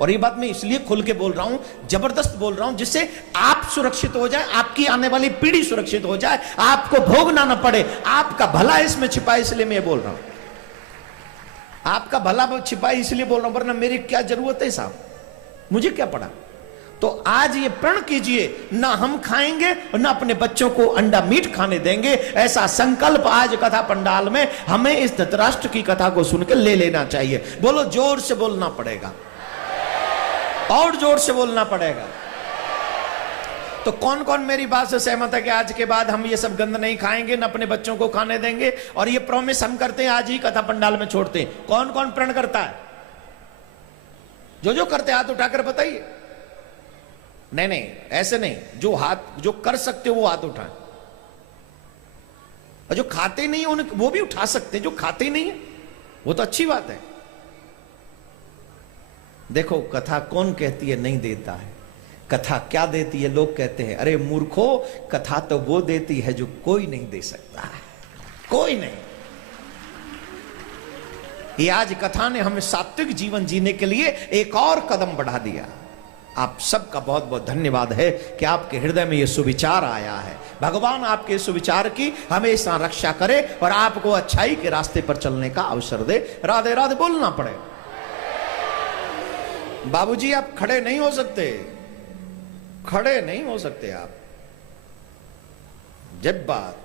और ये बात मैं इसलिए खुल के बोल रहा हूं, जबरदस्त बोल रहा हूं, जिससे आप सुरक्षित हो जाए, आपकी आने वाली पीढ़ी सुरक्षित हो जाए, आपको भोगना ना पड़े। आपका भला इसमें छिपा है, इसलिए मैं ये बोल रहा हूं। आपका भला छिपा है इसलिए बोल रहा हूं, वरना मेरी क्या जरूरत है साहब, मुझे क्या पड़ा। तो आज ये प्रण कीजिए, ना हम खाएंगे और ना अपने बच्चों को अंडा मीट खाने देंगे। ऐसा संकल्प आज कथा पंडाल में हमें इस धृतराष्ट्र की कथा को सुनकर ले लेना चाहिए। बोलो, जोर से बोलना पड़ेगा, और जोर से बोलना पड़ेगा। तो कौन कौन मेरी बात से सहमत है कि आज के बाद हम ये सब गंद नहीं खाएंगे, ना अपने बच्चों को खाने देंगे, और ये प्रॉमिस हम करते हैं, आज ही कथा पंडाल में छोड़ते हैं। कौन कौन प्रण करता है? जो जो करते हाथ उठाकर बताइए। नहीं नहीं, ऐसे नहीं, जो हाथ जो कर सकते हो वो हाथ उठाएं, और जो खाते नहीं है उन्हें वो भी उठा सकते हैं। जो खाते ही नहीं है वो तो अच्छी बात है। देखो, कथा कौन कहती है नहीं देता है, कथा क्या देती है? लोग कहते हैं अरे मूर्खो, कथा तो वो देती है जो कोई नहीं दे सकता है, कोई नहीं। ये आज कथा ने हमें सात्विक जीवन जीने के लिए एक और कदम बढ़ा दिया। आप सबका बहुत बहुत धन्यवाद है कि आपके हृदय में यह सुविचार आया है। भगवान आपके सुविचार की हमेशा रक्षा करे और आपको अच्छाई के रास्ते पर चलने का अवसर दे। राधे राधे बोलना पड़े। बाबूजी आप खड़े नहीं हो सकते, खड़े नहीं हो सकते आप। जब बात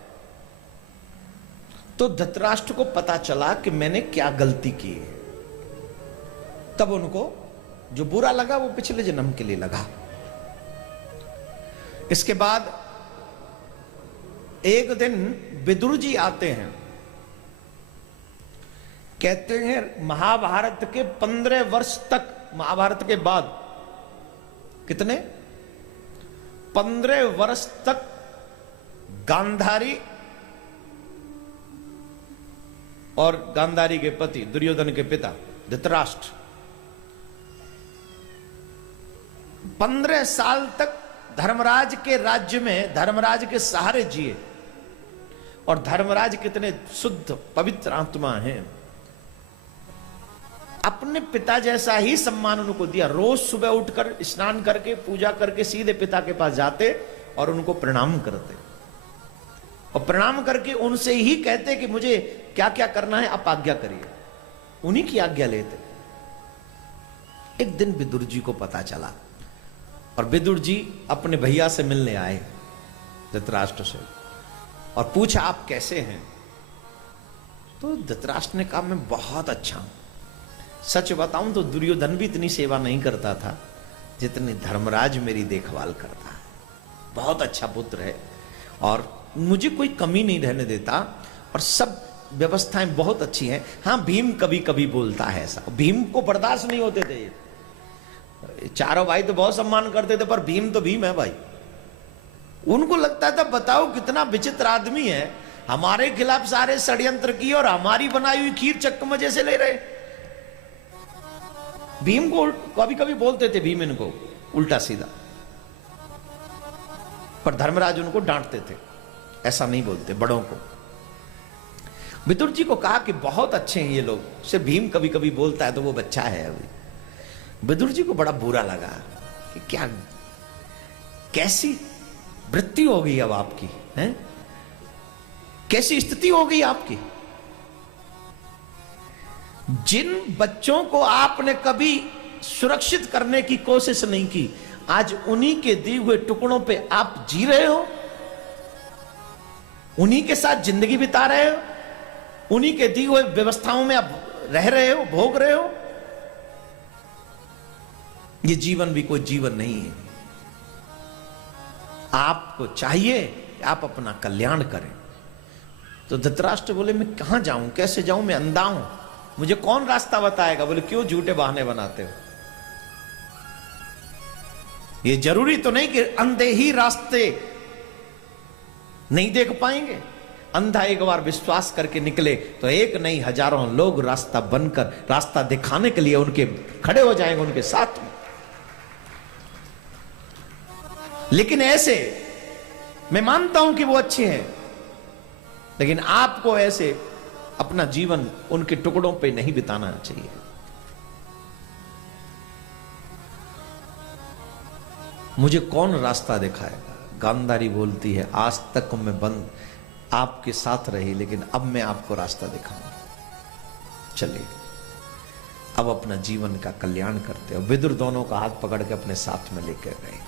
तो धृतराष्ट्र को पता चला कि मैंने क्या गलती की है, तब उनको जो बुरा लगा वो पिछले जन्म के लिए लगा। इसके बाद एक दिन विदुर जी आते हैं, कहते हैं महाभारत के 15 वर्ष तक, महाभारत के बाद कितने 15 वर्ष तक गांधारी और गांधारी के पति दुर्योधन के पिता धृतराष्ट्र 15 साल तक धर्मराज के राज्य में, धर्मराज के सहारे जिए। और धर्मराज कितने शुद्ध पवित्र आत्मा हैं, अपने पिता जैसा ही सम्मान उनको दिया। रोज सुबह उठकर स्नान करके पूजा करके सीधे पिता के पास जाते और उनको प्रणाम करते, और प्रणाम करके उनसे ही कहते कि मुझे क्या क्या करना है आप आज्ञा करिए, उन्हीं की आज्ञा लेते। एक दिन विदुर जी को पता चला, और विदुर जी अपने भैया से मिलने आए धृतराष्ट्र से, और पूछा आप कैसे हैं? तो धृतराष्ट्र ने कहा मैं बहुत अच्छा हूं। सच बताऊं तो दुर्योधन भी इतनी सेवा नहीं करता था जितनी धर्मराज मेरी देखभाल करता है। बहुत अच्छा पुत्र है और मुझे कोई कमी नहीं रहने देता, और सब व्यवस्थाएं बहुत अच्छी हैं। हाँ, भीम कभी कभी बोलता है ऐसा, भीम को बर्दाश्त नहीं होते थे। चारों भाई तो बहुत सम्मान करते थे, पर भीम तो भीम है भाई, उनको लगता था बताओ कितना विचित्र आदमी है, हमारे खिलाफ सारे षड्यंत्र किए और हमारी बनाई हुई खीर चक्क मजे से ले रहे। भीम को कभी कभी बोलते थे, भीम इनको उल्टा सीधा, पर धर्मराज उनको डांटते थे, ऐसा नहीं बोलते बड़ों को। विदुर जी को कहा कि बहुत अच्छे हैं ये लोग, से भीम कभी कभी बोलता है तो वो बच्चा है अभी। विदुर जी को बड़ा बुरा लगा कि क्या कैसी वृत्ति हो गई अब आपकी, हैं? कैसी स्थिति हो गई आपकी। जिन बच्चों को आपने कभी सुरक्षित करने की कोशिश नहीं की, आज उन्हीं के दिए हुए टुकड़ों पे आप जी रहे हो, उन्हीं के साथ जिंदगी बिता रहे हो, उन्हीं के दिए हुए व्यवस्थाओं में आप रह रहे हो, भोग रहे हो। ये जीवन भी कोई जीवन नहीं है। आपको चाहिए कि आप अपना कल्याण करें। तो धृतराष्ट्र बोले मैं कहां जाऊं, कैसे जाऊं, मैं अंधा हूं, मुझे कौन रास्ता बताएगा। बोले क्यों झूठे बहाने बनाते हो, ये जरूरी तो नहीं कि अंधे ही रास्ते नहीं देख पाएंगे। अंधा एक बार विश्वास करके निकले तो एक नहीं हजारों लोग रास्ता बनकर, रास्ता दिखाने के लिए उनके खड़े हो जाएंगे उनके साथ में। लेकिन ऐसे मैं मानता हूं कि वो अच्छे हैं, लेकिन आपको ऐसे अपना जीवन उनके टुकड़ों पे नहीं बिताना चाहिए। मुझे कौन रास्ता दिखाएगा। गांधारी बोलती है आज तक मैं बंद आपके साथ रही, लेकिन अब मैं आपको रास्ता दिखाऊंगा, चलिए अब अपना जीवन का कल्याण करते हो। विदुर दोनों का हाथ पकड़ के अपने साथ में लेकर गए।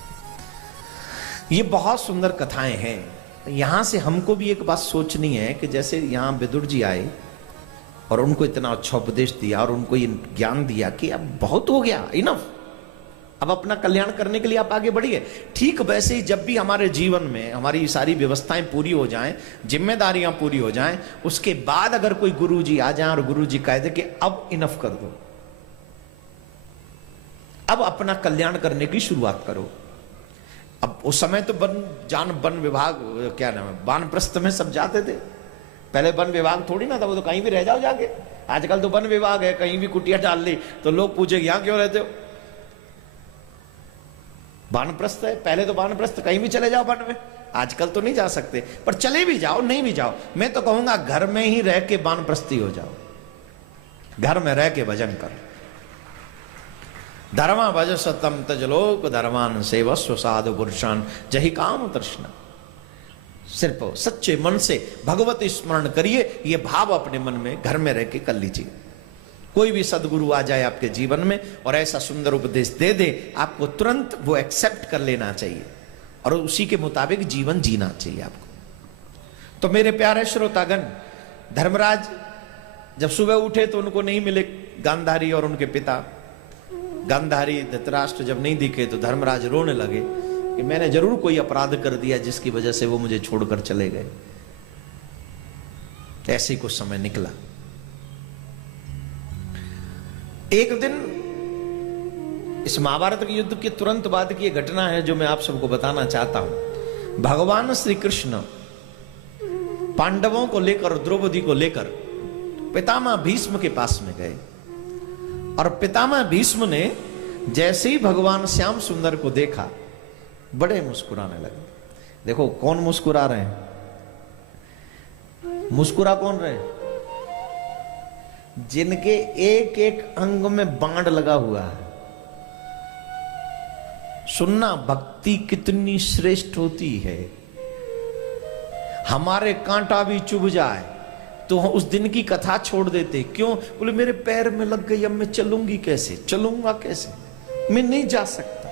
ये बहुत सुंदर कथाएं हैं। यहां से हमको भी एक बात सोचनी है कि जैसे यहां विदुर जी आए और उनको इतना अच्छा उपदेश दिया और उनको ये ज्ञान दिया कि अब बहुत हो गया, इनफ, अब अपना कल्याण करने के लिए आप आगे बढ़िए। ठीक वैसे ही जब भी हमारे जीवन में हमारी सारी व्यवस्थाएं पूरी हो जाएं, जिम्मेदारियां पूरी हो जाएं, उसके बाद अगर कोई गुरुजी आ जाए और गुरुजी कह दे कि अब इनफ कर दो, अब अपना कल्याण करने की शुरुआत करो। अब उस समय तो वन विभाग, क्या नाम है, वानप्रस्थ में सब जाते थे। पहले वन विभाग थोड़ी ना था, वो तो कहीं भी रह जाओ जाके। आजकल तो वन विभाग है, कहीं भी कुटिया डाल ली तो लोग पूछे यहां क्यों रहते हो। वानप्रस्थ है, पहले तो वानप्रस्थ कहीं भी चले जाओ वन में, आजकल तो नहीं जा सकते, पर चले भी जाओ नहीं भी जाओ, मैं तो कहूंगा घर में ही रह के वानप्रस्थी हो जाओ, घर में रह के भजन करो। धर्मा भज सतम तजलोक धर्मान सेवस्व साधु पुरुषान जहि काम तृष्णा। सिर्फ सच्चे मन से भगवत स्मरण करिए, ये भाव अपने मन में घर में रह के कर लीजिए। कोई भी सदगुरु आ जाए आपके जीवन में और ऐसा सुंदर उपदेश दे दे, आपको तुरंत वो एक्सेप्ट कर लेना चाहिए और उसी के मुताबिक जीवन जीना चाहिए आपको। तो मेरे प्यारे श्रोतागण, धर्मराज जब सुबह उठे तो उनको नहीं मिले गांधारी और उनके पिता। गांधारी धृतराष्ट्र जब नहीं दिखे तो धर्मराज रोने लगे कि मैंने जरूर कोई अपराध कर दिया जिसकी वजह से वो मुझे छोड़कर चले गए। ऐसे ही कुछ समय निकला। एक दिन इस महाभारत के युद्ध के तुरंत बाद की घटना है जो मैं आप सबको बताना चाहता हूं। भगवान श्री कृष्ण पांडवों को लेकर, द्रौपदी को लेकर पितामह भीष्म के पास में गए और पितामह भीष्म ने जैसे ही भगवान श्याम सुंदर को देखा बड़े मुस्कुराने लगे। देखो कौन मुस्कुरा रहे हैं, मुस्कुरा कौन रहे, जिनके एक एक अंग में बाण लगा हुआ है। सुनना, भक्ति कितनी श्रेष्ठ होती है। हमारे कांटा भी चुभ जाए तो उस दिन की कथा छोड़ देते। क्यों? बोले मेरे पैर में लग गई, अब मैं चलूंगी कैसे, चलूंगा कैसे, मैं नहीं जा सकता।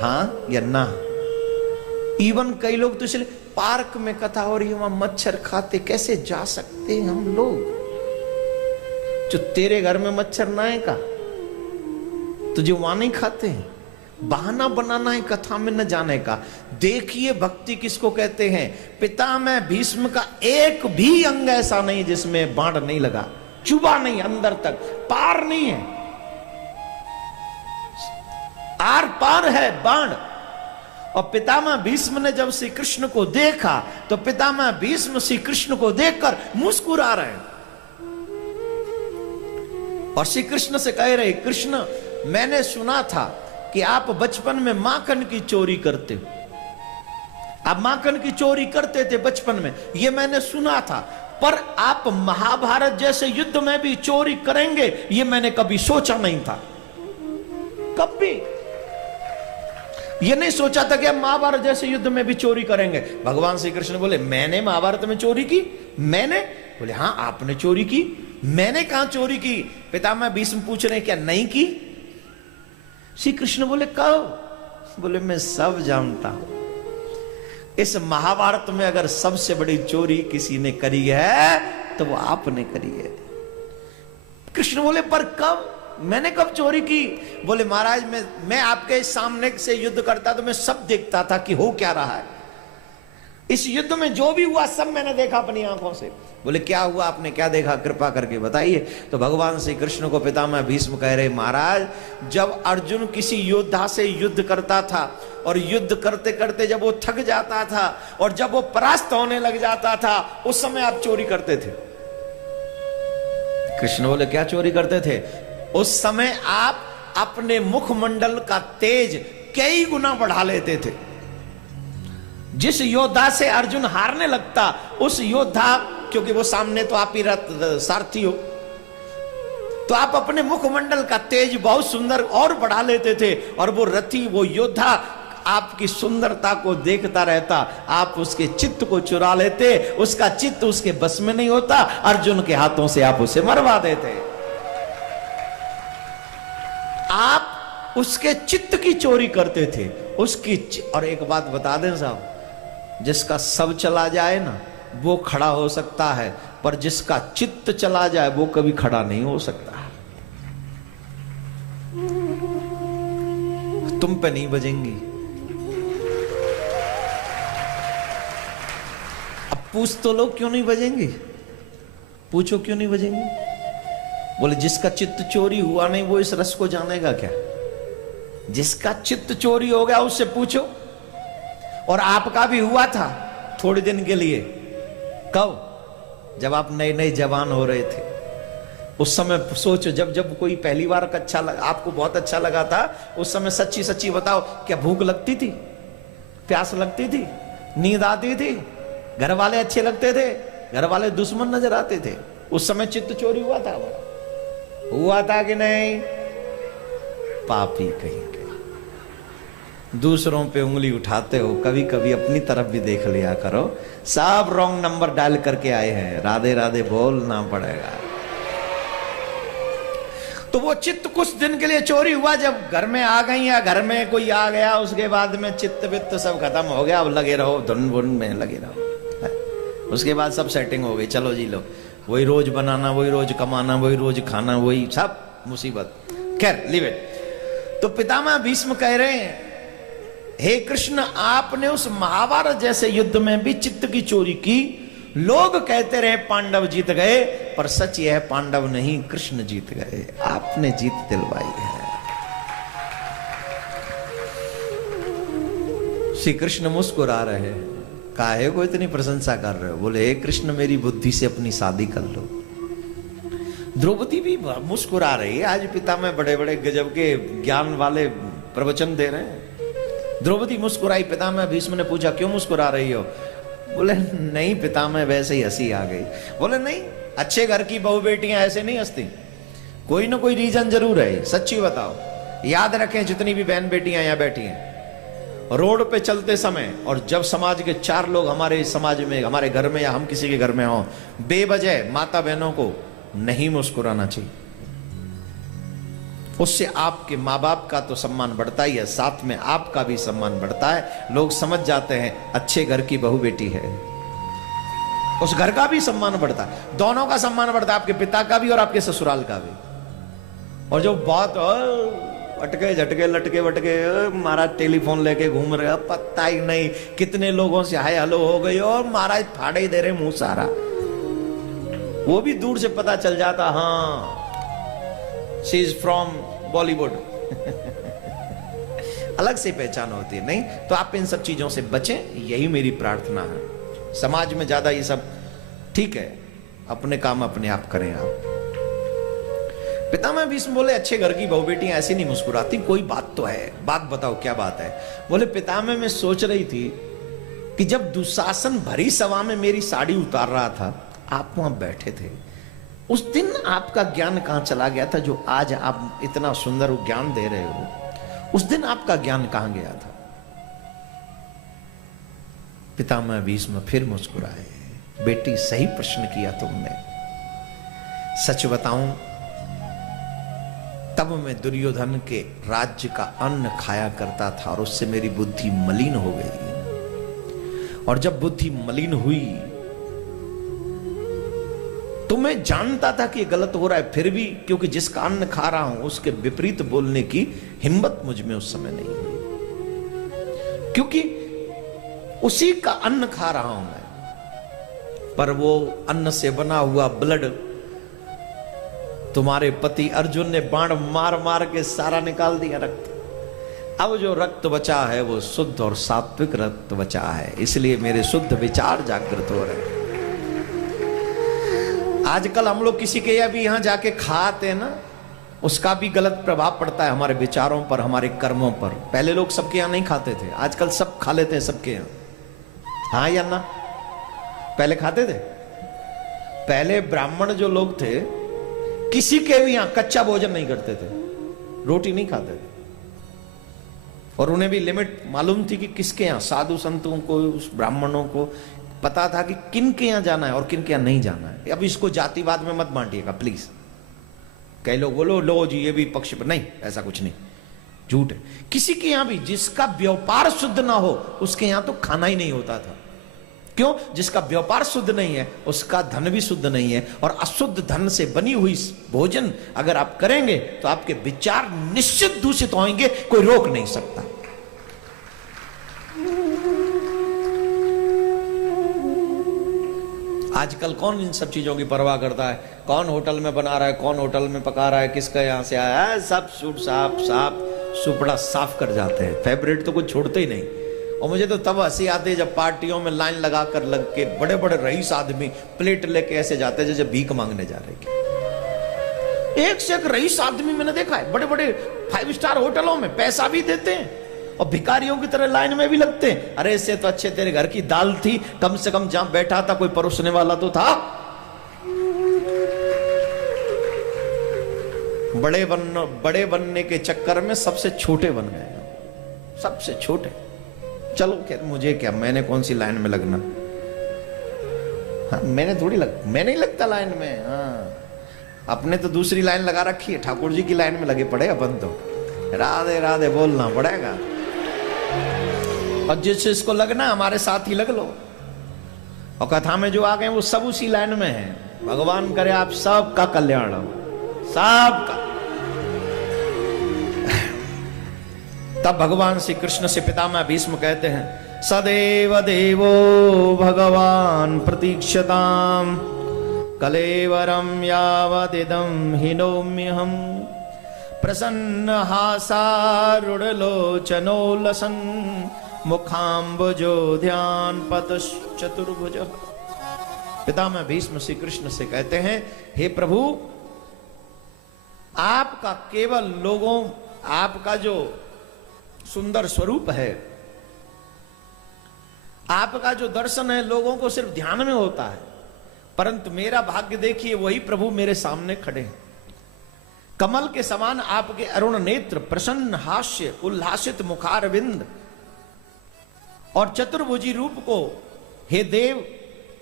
हाँ या ना? इवन कई लोग तो चले पार्क में कथा हो रही है, वहां मच्छर खाते, कैसे जा सकते हैं हम लोग? जो तेरे घर में मच्छर ना है का, तुझे वहां नहीं खाते हैं? बहाना बनाना है कथा में न जाने का। देखिए भक्ति किसको कहते हैं। पितामह भीष्म का एक भी अंग ऐसा नहीं जिसमें बाण नहीं लगा, चुभा नहीं, अंदर तक पार नहीं है, आर पार है बाण। और पितामह भीष्म ने जब श्री कृष्ण को देखा तो पितामह भीष्म श्री कृष्ण को देखकर मुस्कुरा रहे हैं और श्री कृष्ण से कह रहे, कृष्ण मैंने सुना था कि आप बचपन में माखन की चोरी करते हो, आप माखन की चोरी करते थे बचपन में, ये मैंने सुना था, पर आप महाभारत जैसे युद्ध में भी चोरी करेंगे ये मैंने कभी सोचा नहीं था। कभी ये नहीं सोचा था कि हम महाभारत जैसे युद्ध में भी चोरी करेंगे। भगवान श्री कृष्ण बोले, मैंने महाभारत में चोरी की? मैंने? बोले हाँ आपने चोरी की। मैंने कहां चोरी की? पितामह भीष्म पूछ रहे, क्या नहीं की? श्री कृष्ण बोले कब? बोले मैं सब जानता हूं। इस महाभारत में अगर सबसे बड़ी चोरी किसी ने करी है तो वो आपने करी है। कृष्ण बोले पर कब? मैंने कब चोरी की? बोले महाराज मैं आपके सामने से युद्ध करता तो मैं सब देखता था कि हो क्या रहा है। इस युद्ध में जो भी हुआ सब मैंने देखा अपनी आंखों से। बोले क्या हुआ, आपने क्या देखा, कृपा करके बताइए। तो भगवान श्री कृष्ण को पितामह भीष्म कह रहे, महाराज जब अर्जुन किसी योद्धा से युद्ध करता था और युद्ध करते करते जब वो थक जाता था और जब वो परास्त होने लग जाता था उस समय आप चोरी करते थे। कृष्ण बोले क्या चोरी करते थे? उस समय आप अपने मुखमंडल का तेज कई गुना बढ़ा लेते थे। जिस योद्धा से अर्जुन हारने लगता उस योद्धा, क्योंकि वो सामने तो आप ही सारथी हो, तो आप अपने मुखमंडल का तेज बहुत सुंदर और बढ़ा लेते थे और वो रथी, वो योद्धा आपकी सुंदरता को देखता रहता, आप उसके चित्त को चुरा लेते, उसका चित्त उसके बस में नहीं होता, अर्जुन के हाथों से आप उसे मरवा देते। आप उसके चित्त की चोरी करते थे, उसकी। और एक बात बता दें साहब, जिसका सब चला जाए ना वो खड़ा हो सकता है, पर जिसका चित्त चला जाए वो कभी खड़ा नहीं हो सकता। तुम पे नहीं बजेंगी। अब पूछ तो लो क्यों नहीं बजेंगी? पूछो क्यों नहीं बजेंगी? बोले जिसका चित्त चोरी हुआ नहीं वो इस रस को जानेगा क्या? जिसका चित्त चोरी हो गया उससे पूछो। और आपका भी हुआ था थोड़े दिन के लिए। कब? जब आप नए नए जवान हो रहे थे। उस समय सोचो, जब जब कोई पहली बार का अच्छा लगा, आपको बहुत अच्छा लगा था, उस समय सच्ची सच्ची बताओ, क्या भूख लगती थी? प्यास लगती थी? नींद आती थी? घर वाले अच्छे लगते थे? घर वाले दुश्मन नजर आते थे? उस समय चित्त चोरी हुआ था? हुआ था कि नहीं? पापी कहीं के दूसरों पे उंगली उठाते हो, कभी कभी अपनी तरफ भी देख लिया करो। सब रॉन्ग नंबर डायल करके आए हैं, राधे राधे बोलना पड़ेगा। तो वो चित्त कुछ दिन के लिए चोरी हुआ, जब घर में आ गई या घर में कोई आ गया उसके बाद में चित्त वित्त सब खत्म हो गया। अब लगे रहो धुन बुन में लगे रहो। उसके बाद सब सेटिंग हो गई, चलो जी लो, वही रोज बनाना, वही रोज कमाना, वही रोज खाना, वही सब मुसीबत। खैर लीव इट। तो पितामह भीष्म कह रहे हैं, हे कृष्ण आपने उस महाभारत जैसे युद्ध में भी चित्त की चोरी की। लोग कहते रहे पांडव जीत गए, पर सच यह पांडव नहीं कृष्ण जीत गए, आपने जीत दिलवाई है। श्री कृष्ण मुस्कुरा रहे हैं, काहे को इतनी प्रशंसा कर रहे हो? बोले हे कृष्ण मेरी बुद्धि से अपनी शादी कर लो। द्रौपदी भी मुस्कुरा रही है। आज पिता में बड़े बड़े गजब के ज्ञान वाले प्रवचन दे रहे हैं। द्रौपदी मुस्कुराई। पितामह भीष्म ने पूछा क्यों मुस्कुरा रही हो? बोले नहीं पितामह वैसे ही हंसी आ गई। बोले नहीं, अच्छे घर की बहू बेटियां ऐसे नहीं हंसती, कोई ना कोई रीजन जरूर है। सच्ची बताओ, याद रखें जितनी भी बहन बेटियां यहां बैठी हैं, रोड पे चलते समय और जब समाज के 4 लोग हमारे समाज में, हमारे घर में या हम किसी के घर में हो, बेवजह माता बहनों को नहीं मुस्कुराना चाहिए। उससे आपके माँ बाप का तो सम्मान बढ़ता ही है, साथ में आपका भी सम्मान बढ़ता है। लोग समझ जाते हैं अच्छे घर की बहू बेटी है, उस घर का भी सम्मान बढ़ता है, दोनों का सम्मान बढ़ता है, आपके पिता का भी और आपके ससुराल का भी। और जो बहुत अटके झटके लटके वटके महाराज टेलीफोन लेके घूम रहे, पता ही नहीं कितने लोगों से हाय हेलो हो गई और महाराज फाड़े ही दे रहे मुंह सारा, वो भी दूर से पता चल जाता, हाँ शी इज फ्रॉम बॉलीवुड। अलग से पहचान होती है। नहीं तो आप इन सब चीजों से बचें, यही मेरी प्रार्थना है। समाज में ज्यादा ये सब ठीक है, अपने काम अपने आप करें आप। पितामह भीष्म बोले, अच्छे घर की बहू बेटियां ऐसी नहीं मुस्कुराती, कोई बात तो है, बात बताओ क्या बात है। बोले, पितामह मैं सोच रही थी कि जब दुशासन भरी सभा में मेरी साड़ी उतार रहा था, आप वहां बैठे थे, उस दिन आपका ज्ञान कहां चला गया था जो आज आप इतना सुंदर ज्ञान दे रहे हो? उस दिन आपका ज्ञान कहां गया था? पितामह भीष्म फिर मुस्कुराए। बेटी, सही प्रश्न किया तुमने। सच बताऊं, तब मैं दुर्योधन के राज्य का अन्न खाया करता था और उससे मेरी बुद्धि मलिन हो गई। और जब बुद्धि मलिन हुई तो मैं जानता था कि गलत हो रहा है, फिर भी क्योंकि जिसका अन्न खा रहा हूं उसके विपरीत बोलने की हिम्मत मुझ में उस समय नहीं हुई, क्योंकि उसी का अन्न खा रहा हूं मैं। पर वो अन्न से बना हुआ ब्लड तुम्हारे पति अर्जुन ने बाण मार मार के सारा निकाल दिया रक्त। अब जो रक्त बचा है वो शुद्ध और सात्विक रक्त बचा है, इसलिए मेरे शुद्ध विचार जागृत हो रहे हैं। आजकल हम लोग किसी के भी यहां जाके खाते हैं ना, उसका भी गलत प्रभाव पड़ता है हमारे विचारों पर, हमारे कर्मों पर। पहले लोग सबके यहां नहीं खाते थे, आजकल सब खा लेते हैं सबके यहां। हाँ या ना? पहले खाते थे? पहले ब्राह्मण जो लोग थे किसी के भी यहां कच्चा भोजन नहीं करते थे, रोटी नहीं खाते थे। और उन्हें भी लिमिट मालूम थी कि किसके यहां, साधु संतों को, उस ब्राह्मणों को पता था कि किन के यहां जाना है और किन के यहां नहीं जाना है। अब इसको जातिवाद में मत बांटिएगा प्लीज। कई लोग बोलो लो जी ये भी पक्ष पर, नहीं, ऐसा कुछ नहीं, झूठ है। किसी के यहां भी जिसका व्यापार शुद्ध ना हो उसके यहां तो खाना ही नहीं होता था। क्यों? जिसका व्यापार शुद्ध नहीं है उसका धन भी शुद्ध नहीं है, और अशुद्ध धन से बनी हुई भोजन अगर आप करेंगे तो आपके विचार निश्चित दूषित होंगे, कोई रोक नहीं सकता। आजकल कौन इन सब चीजों की परवाह करता है? कौन होटल में बना रहा है, कौन होटल में पका रहा है, किसका यहां से आया है, सब सूट साफ साफ सुपड़ा साफ कर जाते हैं। फेवरेट तो कुछ छोड़ते ही नहीं। और मुझे तो तब हंसी आती है जब पार्टियों में लाइन लगा कर लग के बड़े बड़े रईस आदमी प्लेट लेके ऐसे जाते हैं जैसे भीख मांगने जा रहे। एक से एक रईस आदमी मैंने देखा है, बड़े बड़े 5 स्टार होटलों में पैसा भी देते हैं और भिखारियों की तरह लाइन में भी लगते हैं। अरे इससे तो अच्छे तेरे घर की दाल थी, कम से कम जहां बैठा था कोई परोसने वाला तो था। बड़े बनने के चक्कर में सबसे छोटे बन गए, सबसे छोटे। चलो क्या मुझे क्या, मैंने कौन सी लाइन में लगना? हाँ, मैं नहीं लगता लाइन में। हाँ, अपने तो दूसरी लाइन लगा रखी है, ठाकुर जी की लाइन में लगे पड़े अपन तो। राधे राधे बोलना पड़ेगा, और जिससे इसको लगना हमारे साथ ही लग लो। और कथा में जो आ गए वो सब उसी लाइन में है। भगवान करे आप सबका कल्याण हो, सबका। तब भगवान श्री कृष्ण से पितामह भीष्म कहते हैं, सदैव देवो भगवान प्रतीक्षताम कलेवरम यावदिदं हिनोम्यहम प्रसन्न हासारुणलोचनो लसन मुखाम्बुजो ध्यान पतश्चतुर्भुज। पितामह भीष्म श्री कृष्ण से कहते हैं, हे प्रभु, आपका केवल लोगों, आपका जो सुंदर स्वरूप है, आपका जो दर्शन है लोगों को सिर्फ ध्यान में होता है, परंतु मेरा भाग्य देखिए वही प्रभु मेरे सामने खड़े हैं। कमल के समान आपके अरुण नेत्र, प्रसन्न हास्य, उल्लासित मुखारविंद और चतुर्भुजी रूप को, हे देव,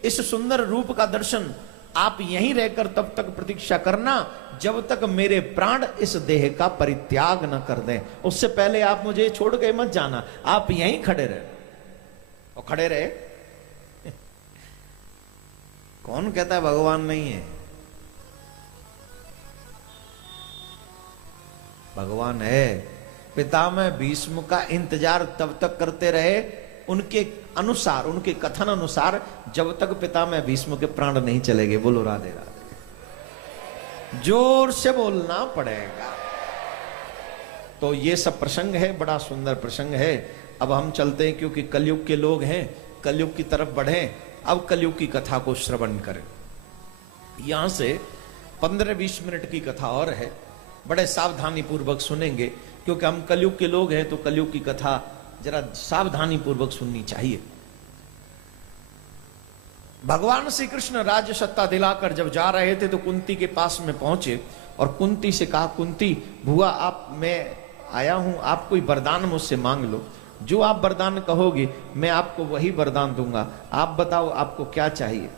इस सुंदर रूप का दर्शन आप यहीं रहकर तब तक प्रतीक्षा करना जब तक मेरे प्राण इस देह का परित्याग न कर दें। उससे पहले आप मुझे छोड़ के मत जाना, आप यहीं खड़े रहे। और खड़े रहे। कौन कहता है भगवान नहीं है? भगवान है। पितामह भीष्म का इंतजार तब तक करते रहे उनके अनुसार, उनके कथन अनुसार, जब तक पितामह भीष्म के प्राण नहीं चले गए। बोलो राधे राधे। जोर से बोलना पड़ेगा। तो ये सब प्रसंग है, बड़ा सुंदर प्रसंग है। अब हम चलते हैं, क्योंकि कलयुग के लोग हैं, कलयुग की तरफ बढ़े। अब कलयुग की कथा को श्रवण करें। यहां से 15-20 मिनट की कथा और है, बड़े सावधानी पूर्वक सुनेंगे, क्योंकि हम कलयुग के लोग हैं तो कलयुग की कथा जरा सावधानी पूर्वक सुननी चाहिए। भगवान श्री कृष्ण राज्य सत्ता दिलाकर जब जा रहे थे तो कुंती के पास में पहुंचे और कुंती से कहा, कुंती बुआ, आप, मैं आया हूं, आप कोई वरदान मुझसे मांग लो, जो आप वरदान कहोगे मैं आपको वही वरदान दूंगा, आप बताओ आपको क्या चाहिए।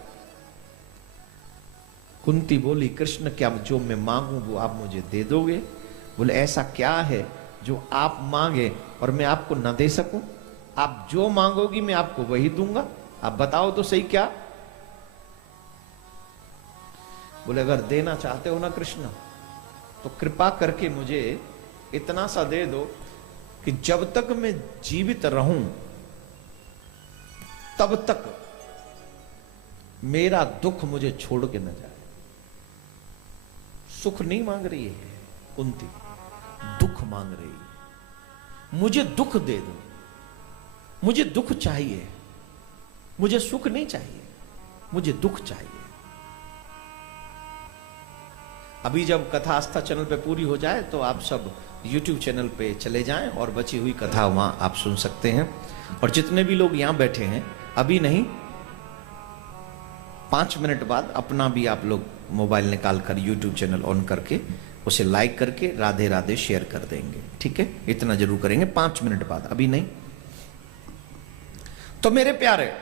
कुंती बोली, कृष्ण क्या जो मैं मांगू वो आप मुझे दे दोगे? बोले, ऐसा क्या है जो आप मांगे और मैं आपको न दे सकूं? आप जो मांगोगी मैं आपको वही दूंगा, आप बताओ तो सही क्या। बोले, अगर देना चाहते हो ना कृष्ण, तो कृपा करके मुझे इतना सा दे दो कि जब तक मैं जीवित रहूं तब तक मेरा दुख मुझे छोड़ के न जाए। सुख नहीं मांग रही है कुंती, दुख मांग रही है। मुझे दुख दे दो, मुझे दुख चाहिए, मुझे सुख नहीं चाहिए, मुझे दुख चाहिए। अभी जब कथा आस्था चैनल पे पूरी हो जाए तो आप सब YouTube चैनल पे चले जाएं और बची हुई कथा वहां आप सुन सकते हैं। और जितने भी लोग यहां बैठे हैं, अभी नहीं 5 मिनट बाद अपना भी आप लोग मोबाइल निकाल कर YouTube चैनल ऑन करके उसे लाइक करके राधे राधे शेयर कर देंगे, ठीक है? इतना जरूर करेंगे 5 मिनट बाद, अभी नहीं। तो मेरे प्यारे,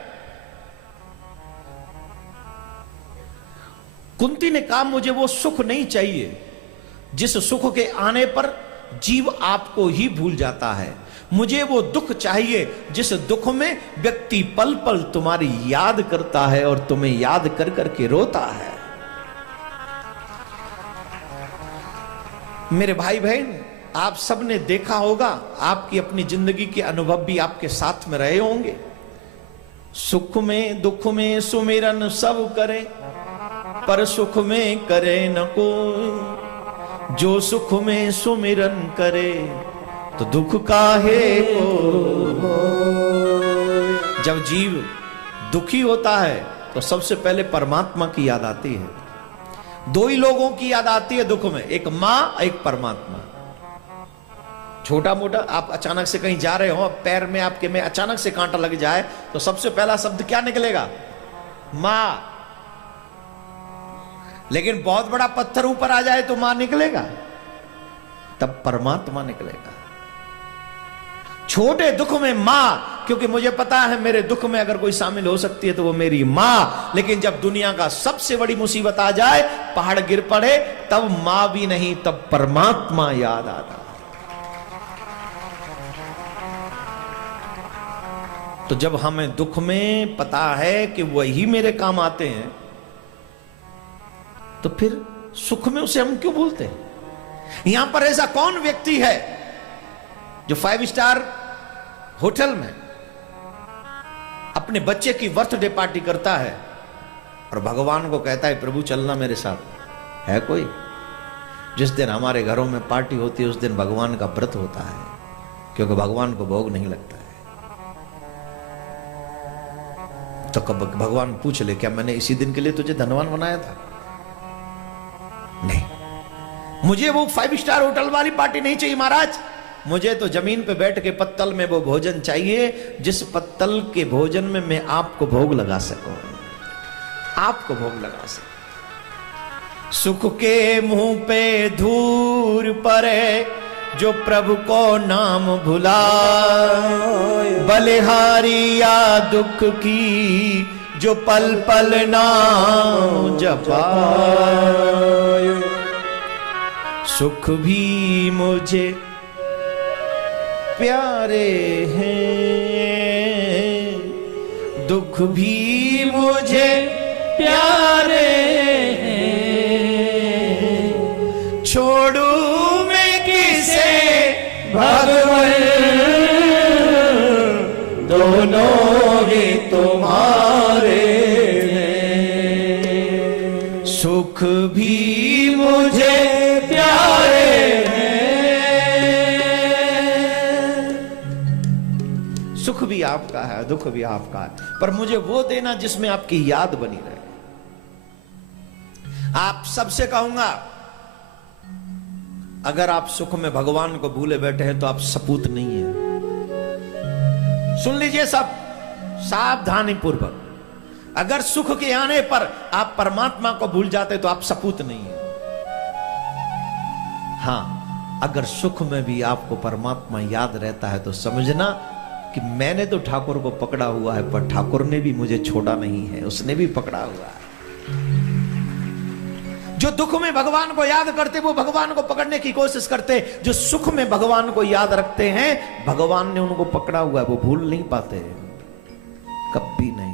कुंती ने कहा, मुझे वो सुख नहीं चाहिए जिस सुख के आने पर जीव आपको ही भूल जाता है। मुझे वो दुख चाहिए जिस दुख में व्यक्ति पल पल तुम्हारी याद करता है और तुम्हें याद कर करके रोता है। मेरे भाई बहन, आप सबने देखा होगा, आपकी अपनी जिंदगी के अनुभव भी आपके साथ में रहे होंगे। सुख में दुख में सुमिरन सब करे, पर सुख में करे न कोई। जो सुख में सुमिरन करे तो दुख काहे को। जब जीव दुखी होता है तो सबसे पहले परमात्मा की याद आती है। दो ही लोगों की याद आती है दुख में, एक मां, एक परमात्मा। छोटा मोटा आप अचानक से कहीं जा रहे हो, पैर में आपके में अचानक से कांटा लग जाए तो सबसे पहला शब्द क्या निकलेगा? मां। लेकिन बहुत बड़ा पत्थर ऊपर आ जाए तो मां निकलेगा? तब परमात्मा निकलेगा। छोटे दुख में मां, क्योंकि मुझे पता है मेरे दुख में अगर कोई शामिल हो सकती है तो वो मेरी मां। लेकिन जब दुनिया का सबसे बड़ी मुसीबत आ जाए, पहाड़ गिर पड़े, तब मां भी नहीं, तब परमात्मा याद आता। तो जब हमें दुख में पता है कि वही मेरे काम आते हैं, तो फिर सुख में उसे हम क्यों भूलते हैं? यहां पर ऐसा कौन व्यक्ति है जो 5 स्टार होटल में अपने बच्चे की बर्थडे पार्टी करता है और भगवान को कहता है, प्रभु चलना मेरे साथ? है कोई? जिस दिन हमारे घरों में पार्टी होती है उस दिन भगवान का व्रत होता है, क्योंकि भगवान को भोग नहीं लगता है। तो कब भगवान पूछ ले, क्या मैंने इसी दिन के लिए तुझे धनवान बनाया था? नहीं, मुझे वो 5 स्टार होटल वाली पार्टी नहीं चाहिए महाराज। मुझे तो जमीन पे बैठ के पत्तल में वो भोजन चाहिए जिस पत्तल के भोजन में मैं आपको भोग लगा सकूं, आपको भोग लगा सकूं। सुख के मुंह पे धूर पड़े जो प्रभु को नाम भुला, बलिहारी या दुख की जो पल पल नाम जपाए। सुख भी मुझे प्यारे हैं, दुख भी मुझे प्यारे हैं। छोड़ू मैं किसे भगवान, दोनों ही तुम्हारे हैं। सुख भी मुझे प्यारे हैं, भी आपका है, दुख भी आपका है, पर मुझे वो देना जिसमें आपकी याद बनी रहे। आप सबसे कहूंगा, अगर आप सुख में भगवान को भूले बैठे हैं तो आप सपूत नहीं है। सुन लीजिए सब सावधानी पूर्वक, अगर सुख के आने पर आप परमात्मा को भूल जाते तो आप सपूत नहीं है। हां, अगर सुख में भी आपको परमात्मा याद रहता है तो समझना कि मैंने तो ठाकुर को पकड़ा हुआ है, पर ठाकुर ने भी मुझे छोड़ा नहीं है, उसने भी पकड़ा हुआ है। जो दुख में भगवान को याद करते वो भगवान को पकड़ने की कोशिश करते, जो सुख में भगवान को याद रखते हैं भगवान ने उनको पकड़ा हुआ है, वो भूल नहीं पाते, कभी नहीं।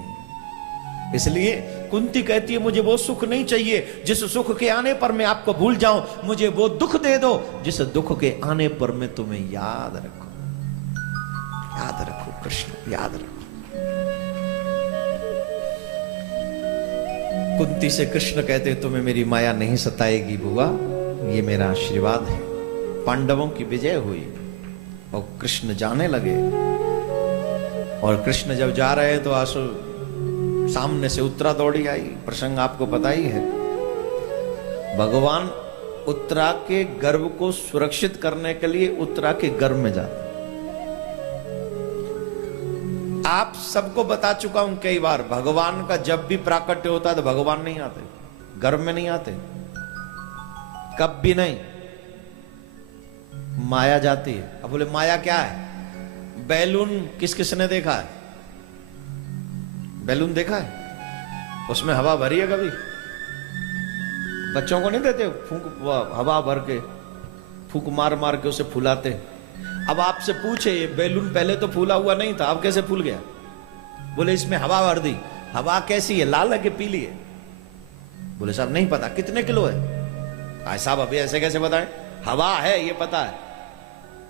इसलिए कुंती कहती है मुझे वो सुख नहीं चाहिए जिस सुख के आने पर मैं आपको भूल जाऊं, मुझे वो दुख दे दो जिस दुख के आने पर मैं तुम्हें याद रखूं। याद रखो कृष्ण, याद रखो। कुंती से कृष्ण कहते तुम्हें मेरी माया नहीं सताएगी बुआ, ये मेरा आशीर्वाद है। पांडवों की विजय हुई और कृष्ण जाने लगे, और कृष्ण जब जा रहे हैं तो आंसू सामने से उत्तरा दौड़ी आई। प्रसंग आपको पता ही है। भगवान उत्तरा के गर्भ को सुरक्षित करने के लिए उत्तरा के गर्भ में जाते। आप सबको बता चुका हूं कई बार, भगवान का जब भी प्राकट्य होता है तो भगवान नहीं आते, गर्भ में नहीं आते, कभी नहीं, माया जाती है। अब बोले माया क्या है? बैलून किस किसने देखा है? बैलून देखा है? उसमें हवा भरी है कभी? बच्चों को नहीं देते फूंक, हवा भर के फूंक मार मार के उसे फुलाते। अब आपसे पूछे ये बैलून पहले तो फूला हुआ नहीं था, अब कैसे फूल गया? बोले इसमें हवा भर दी। हवा कैसी है, लाल है कि पीली है? बोले साहब नहीं पता। कितने किलो है? भाई साहब अभी ऐसे कैसे बताएं? हवा है ये पता है,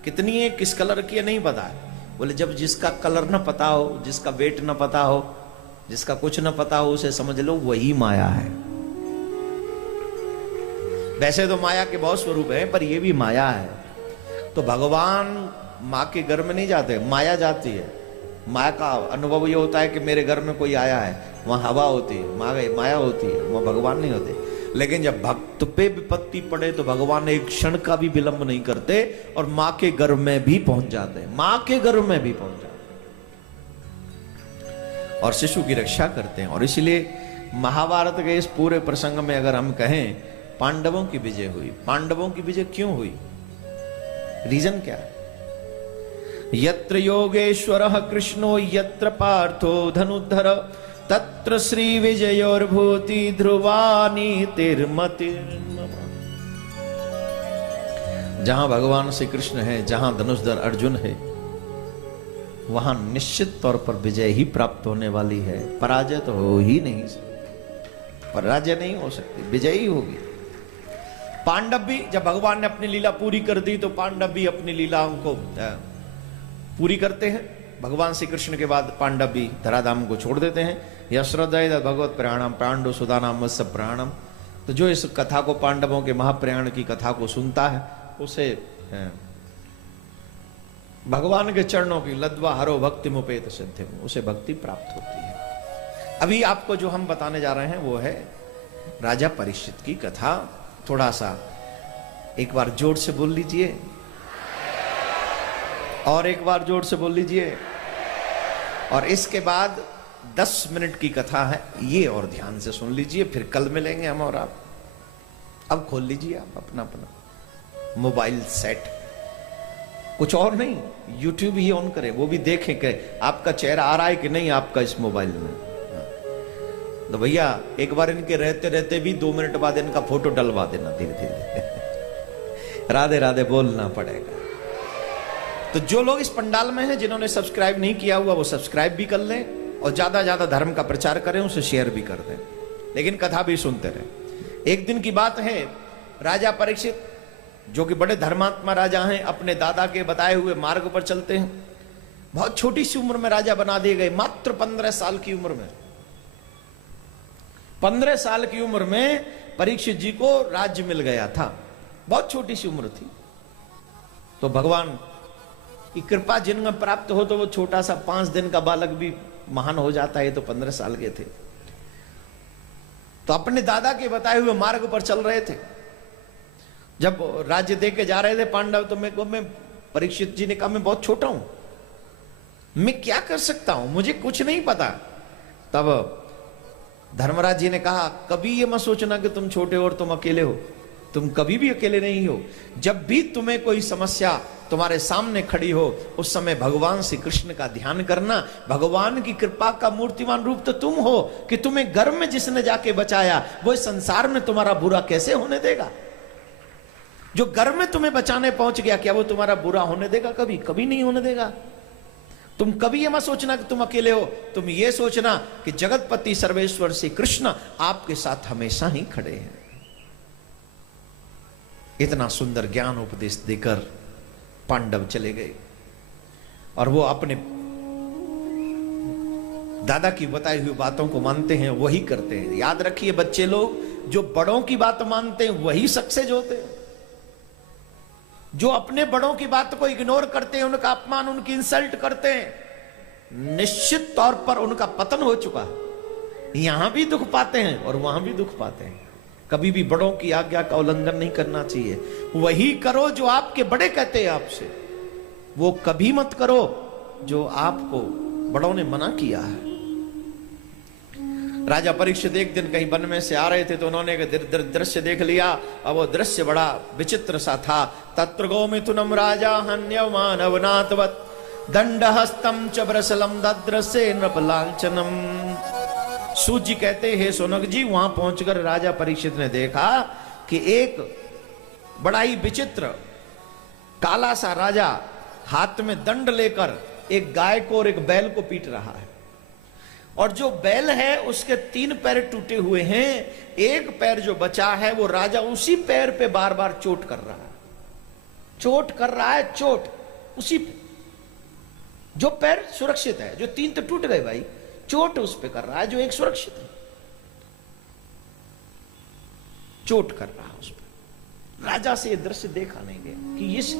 कितनी है, किस कलर की है नहीं पता है। बोले जब जिसका कलर ना पता हो, जिसका वेट ना पता हो, जिसका कुछ ना पता हो, उसे समझ लो वही माया है। वैसे तो माया के बहुत स्वरूप है, पर ये भी माया है। तो भगवान माँ के घर में नहीं जाते, माया जाती है। माया का अनुभव ये होता है कि मेरे घर में कोई आया है, वहां हवा होती है, माया होती है, वहां भगवान नहीं होते। लेकिन जब भक्त पे विपत्ति पड़े तो भगवान एक क्षण का भी विलंब नहीं करते और माँ के गर्भ में भी पहुंच जाते हैं, माँ के गर्भ में भी पहुंच जाते हैं और शिशु की रक्षा करते हैं। और इसलिए महाभारत के इस पूरे प्रसंग में अगर हम कहें पांडवों की विजय हुई। पांडवों की विजय क्यों हुई? रीजन क्या है? यत्र योगेश्वरः कृष्णो यत्र पार्थो धनुर्धर तत्र श्री विजयोर्भूति ध्रुवा नीतिर्मतिर्मम। जहां भगवान श्री कृष्ण है, जहां धनुषधर अर्जुन है, वहां निश्चित तौर पर विजय ही प्राप्त होने वाली है। पराजय तो हो ही नहीं सकती, पराजय नहीं हो सकती, विजय ही होगी। पांडव भी जब भगवान ने अपनी लीला पूरी कर दी तो पांडव भी अपनी लीलाओं को पूरी करते हैं। भगवान श्री कृष्ण के बाद पांडव भी धराधाम को छोड़ देते हैं। यश्रद्धेय भगवत प्रयाणम प्राणो सुदानाम वत्स प्राणम। तो जो इस कथा को, पांडवों के महाप्रयाण की कथा को सुनता है, उसे भगवान के चरणों की लद्वा हरो भक्ति मुपेत सिद्धि, उसे भक्ति प्राप्त होती है। अभी आपको जो हम बताने जा रहे हैं वो है राजा परीक्षित की कथा। थोड़ा सा एक बार जोर से बोल लीजिए, और एक बार जोर से बोल लीजिए। और इसके बाद 10 मिनट की कथा है, ये और ध्यान से सुन लीजिए, फिर कल मिलेंगे हम और आप। अब खोल लीजिए आप अपना अपना मोबाइल सेट, कुछ और नहीं, यूट्यूब ही ऑन करें, वो भी देखें कि आपका चेहरा आ रहा है कि नहीं आपका इस मोबाइल में। तो भैया एक बार इनके रहते रहते भी 2 मिनट बाद इनका फोटो डलवा देना धीरे धीरे। राधे राधे बोलना पड़ेगा। तो जो लोग इस पंडाल में हैं, जिन्होंने सब्सक्राइब नहीं किया हुआ, वो सब्सक्राइब भी कर लें और ज्यादा ज्यादा धर्म का प्रचार करें, उसे शेयर भी कर दें, लेकिन कथा भी सुनते रहें। एक दिन की बात है, राजा परीक्षित जो कि बड़े धर्मात्मा राजा हैं, अपने दादा के बताए हुए मार्ग पर चलते हैं। बहुत छोटी सी उम्र में राजा बना दिए गए, मात्र 15 साल की उम्र में। 15 साल की उम्र में परीक्षित जी को राज्य मिल गया था, बहुत छोटी सी उम्र थी। तो भगवान कि कृपा जिनमें प्राप्त हो तो वो छोटा सा 5 दिन का बालक भी महान हो जाता है। तो 15 साल के थे, तो अपने दादा के बताए हुए मार्ग पर चल रहे थे। जब राज्य दे के जा रहे थे पांडव, तो मैं परीक्षित जी ने कहा मैं बहुत छोटा हूं, मैं क्या कर सकता हूं, मुझे कुछ नहीं पता। तब धर्मराज जी ने कहा कभी ये मत सोचना कि तुम छोटे हो और तुम अकेले हो, तुम कभी भी अकेले नहीं हो। जब भी तुम्हें कोई समस्या तुम्हारे सामने खड़ी हो, उस समय भगवान श्री कृष्ण का ध्यान करना। भगवान की कृपा का मूर्तिमान रूप तो तुम हो कि तुम्हें घर में जिसने जाके बचाया वो इस संसार में तुम्हारा बुरा कैसे होने देगा। जो घर में तुम्हें बचाने पहुंच गया, क्या वो तुम्हारा बुरा होने देगा? कभी कभी नहीं होने देगा। तुम कभी ये मत सोचना कि तुम अकेले हो, तुम ये सोचना कि जगतपति सर्वेश्वर श्री कृष्ण आपके साथ हमेशा ही खड़े हैं। इतना सुंदर ज्ञान उपदेश देकर पांडव चले गए और वो अपने दादा की बताई हुई बातों को मानते हैं, वही करते हैं। याद रखिए बच्चे लोग, जो बड़ों की बात मानते हैं वही सक्सेस होते हैं। जो अपने बड़ों की बात को इग्नोर करते हैं, उनका अपमान, उनकी इंसल्ट करते हैं, निश्चित तौर पर उनका पतन हो चुका है। यहां भी दुख पाते हैं और वहां भी दुख पाते हैं। कभी भी बड़ों की आज्ञा का उल्लंघन नहीं करना चाहिए। वही करो जो आपके बड़े कहते हैं आपसे, वो कभी मत करो जो आपको बड़ों ने मना किया है। राजा परीक्षित एक दिन कहीं वन में से आ रहे थे, तो उन्होंने एक दृश्य देख लिया और वो दृश्य बड़ा विचित्र सा था। तत्र गोमिथुनम राजा हन्यमानवनाथवत् दंडहस्तम च ब्रसलम दद्रसे नृपलांछनम। सूत जी कहते हैं सोनक जी, वहां पहुंचकर राजा परीक्षित ने देखा कि एक बड़ा ही विचित्र काला सा राजा हाथ में दंड लेकर एक गाय को और एक बैल को पीट रहा है। और जो बैल है उसके 3 पैर टूटे हुए हैं, एक पैर जो बचा है वो राजा उसी पैर पे बार बार चोट कर रहा है, चोट कर रहा है, चोट उसी पे। जो पैर सुरक्षित है, जो 3 तो टूट गए भाई, चोट उस पे कर रहा है जो एक सुरक्षित है, चोट कर रहा है उस पे। राजा से ये दृश्य देखा नहीं गया कि इस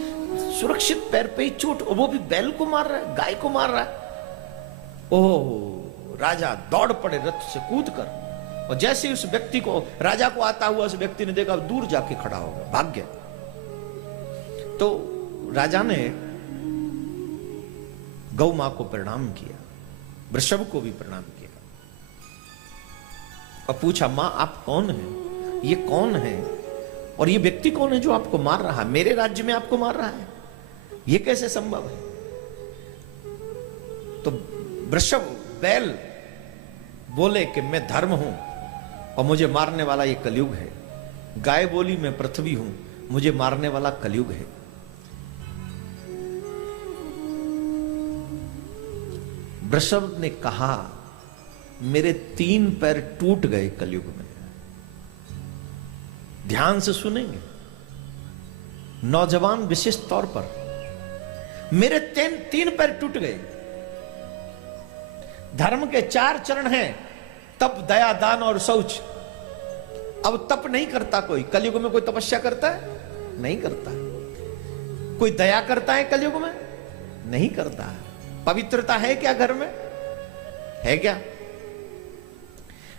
सुरक्षित पैर पे ही चोट, वो भी बैल को मार रहा है, गाय को मार रहा है। ओह, राजा दौड़ पड़े रथ से कूद कर, और जैसे उस व्यक्ति को, राजा को आता हुआ उस व्यक्ति ने देखा, दूर जाके खड़ा हो गया, भाग गया। तो राजा ने गौ मां को प्रणाम किया, वृषभ को भी प्रणाम किया और पूछा, मां आप कौन हैं? ये कौन है और ये व्यक्ति कौन है जो आपको मार रहा है? मेरे राज्य में आपको मार रहा है, ये कैसे संभव है? तो वृषभ, बैल बोले कि मैं धर्म हूं और मुझे मारने वाला ये कलयुग है। गाय बोली मैं पृथ्वी हूं, मुझे मारने वाला कलयुग है। वृषभ ने कहा, मेरे 3 पैर टूट गए कलयुग में। ध्यान से सुनेंगे नौजवान, विशेष तौर पर, मेरे 3 पैर टूट गए। धर्म के 4 चरण हैं, तप, दया, दान और शौच। अब तप नहीं करता कोई कलयुग में। कोई तपस्या करता है? नहीं करता। कोई दया करता है कलयुग में? नहीं करता है। पवित्रता है क्या घर में? है क्या?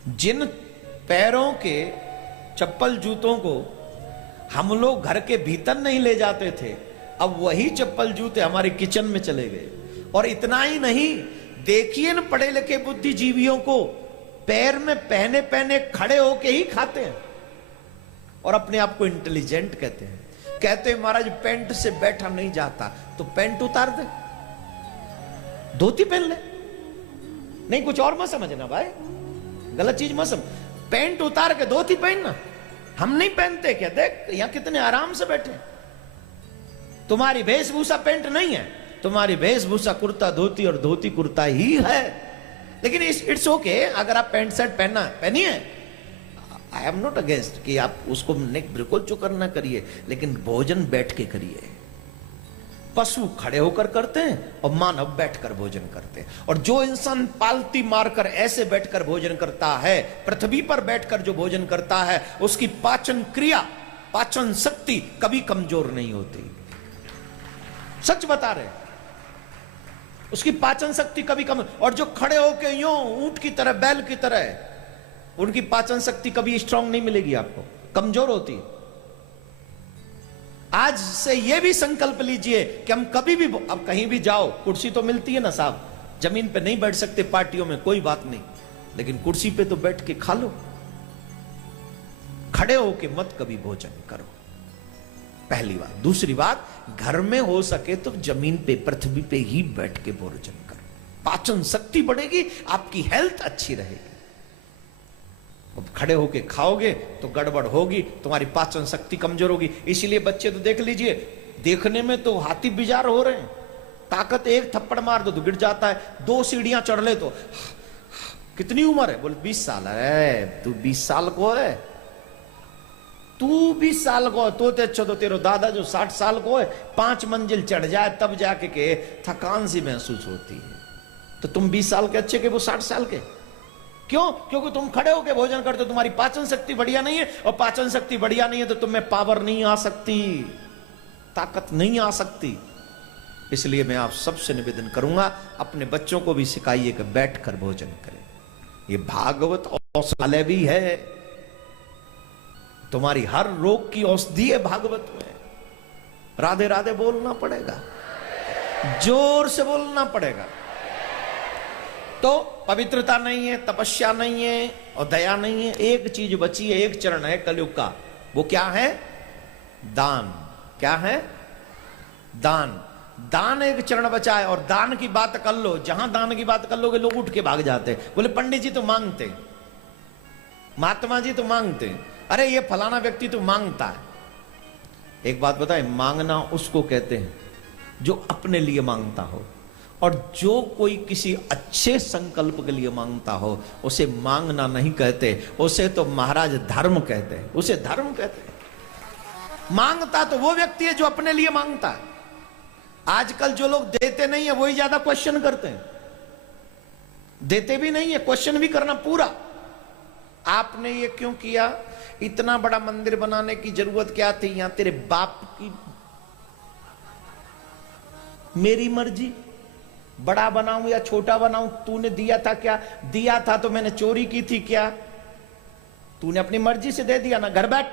जिन पैरों के चप्पल जूतों को हम लोग घर के भीतर नहीं ले जाते थे, अब वही चप्पल जूते हमारे किचन में चले गए। और इतना ही नहीं, देखिए न पढ़े लिखे बुद्धिजीवियों को, पैर में पहने पहने खड़े होके ही खाते हैं और अपने आप को इंटेलिजेंट कहते हैं। कहते हैं महाराज पैंट से बैठा नहीं जाता, तो पैंट उतार दे, धोती पहन ले। नहीं, कुछ और मत समझना भाई, गलत चीज मत समझ। पैंट उतार के धोती पहनना, हम नहीं पहनते क्या? देख यहां कितने आराम से बैठे। तुम्हारी वेशभूषा पैंट नहीं है, तुम्हारी वेशभूषा कुर्ता धोती और धोती कुर्ता ही है। लेकिन इट्स ओके, अगर आप पैंट शर्ट पहनिए, आई एम नॉट अगेंस्ट कि आप उसको बिल्कुल चुकर ना करिए, लेकिन भोजन बैठ के करिए। पशु खड़े होकर करते हैं और मानव बैठकर भोजन करते हैं। और जो इंसान पालती मारकर ऐसे बैठकर भोजन करता है, पृथ्वी पर बैठकर जो भोजन करता है, उसकी पाचन क्रिया, पाचन शक्ति कभी कमजोर नहीं होती। सच बता रहे। उसकी पाचन शक्ति कभी कम। और जो खड़े होके यूं ऊंट की तरह, बैल की तरह, उनकी पाचन शक्ति कभी स्ट्रांग नहीं मिलेगी आपको, कमजोर होती है। आज से यह भी संकल्प लीजिए कि हम कभी भी, अब कहीं भी जाओ, कुर्सी तो मिलती है ना साहब, जमीन पे नहीं बैठ सकते पार्टियों में, कोई बात नहीं, लेकिन कुर्सी पे तो बैठ के खा लो। खड़े होके मत कभी भोजन करो, पहली बात। दूसरी बात, घर में हो सके तो जमीन पे, पृथ्वी पे ही बैठ के भोजन करो, पाचन शक्ति बढ़ेगी, आपकी हेल्थ अच्छी रहेगी। अब खड़े होके खाओगे तो गड़बड़ होगी, तुम्हारी पाचन शक्ति कमजोर होगी। इसीलिए बच्चे तो देख लीजिए, देखने में तो हाथी बिजार हो रहे हैं, ताकत, एक थप्पड़ मार दो तो गिर जाता है, 2 सीढ़ियां चढ़ ले तो, कितनी उम्र है? बोले 20 साल। है तू 20 साल को है, तू 20 साल को, तो अच्छा तो तेरे दादा जो 60 साल को है, 5 मंजिल चढ़ जाए तब जाके के थकान सी महसूस होती है। तो तुम 20 साल के अच्छे के, वो 60 साल के क्यों? क्योंकि तुम खड़े होकर भोजन करते हो, तुम्हारी पाचन शक्ति बढ़िया नहीं है, और पाचन शक्ति बढ़िया नहीं है तो तुम में पावर नहीं आ सकती, ताकत नहीं आ सकती। इसलिए मैं आप सबसे निवेदन करूंगा, अपने बच्चों को भी सिखाइए कि बैठकर भोजन करें। ये भागवत औषधालय भी है, तुम्हारी हर रोग की औषधि है भागवत में। राधे राधे बोलना पड़ेगा, जोर से बोलना पड़ेगा। तो पवित्रता नहीं है, तपस्या नहीं है और दया नहीं है, एक चीज बची है, एक चरण है कलयुग का, वो क्या है? दान। क्या है? दान। दान एक चरण बचा है, और दान की बात कर लो, जहां दान की बात कर लोगे लोग उठ के भाग जाते, बोले पंडित जी तो मांगते, महात्मा जी तो मांगते, अरे ये फलाना व्यक्ति तो मांगता है। एक बात बताए, मांगना उसको कहते हैं जो अपने लिए मांगता हो, और जो कोई किसी अच्छे संकल्प के लिए मांगता हो उसे मांगना नहीं कहते, उसे तो महाराज धर्म कहते हैं, उसे धर्म कहते हैं। मांगता तो वो व्यक्ति है जो अपने लिए मांगता है। आजकल जो लोग देते नहीं है वही ज्यादा क्वेश्चन करते हैं, देते भी नहीं है, क्वेश्चन भी करना पूरा। आपने ये क्यों किया? इतना बड़ा मंदिर बनाने की जरूरत क्या थी? यहां तेरे बाप की मेरी मर्जी, बड़ा बनाऊं या छोटा बनाऊं, तूने दिया था क्या? दिया था तो मैंने चोरी की थी क्या? तूने अपनी मर्जी से दे दिया ना, घर बैठ।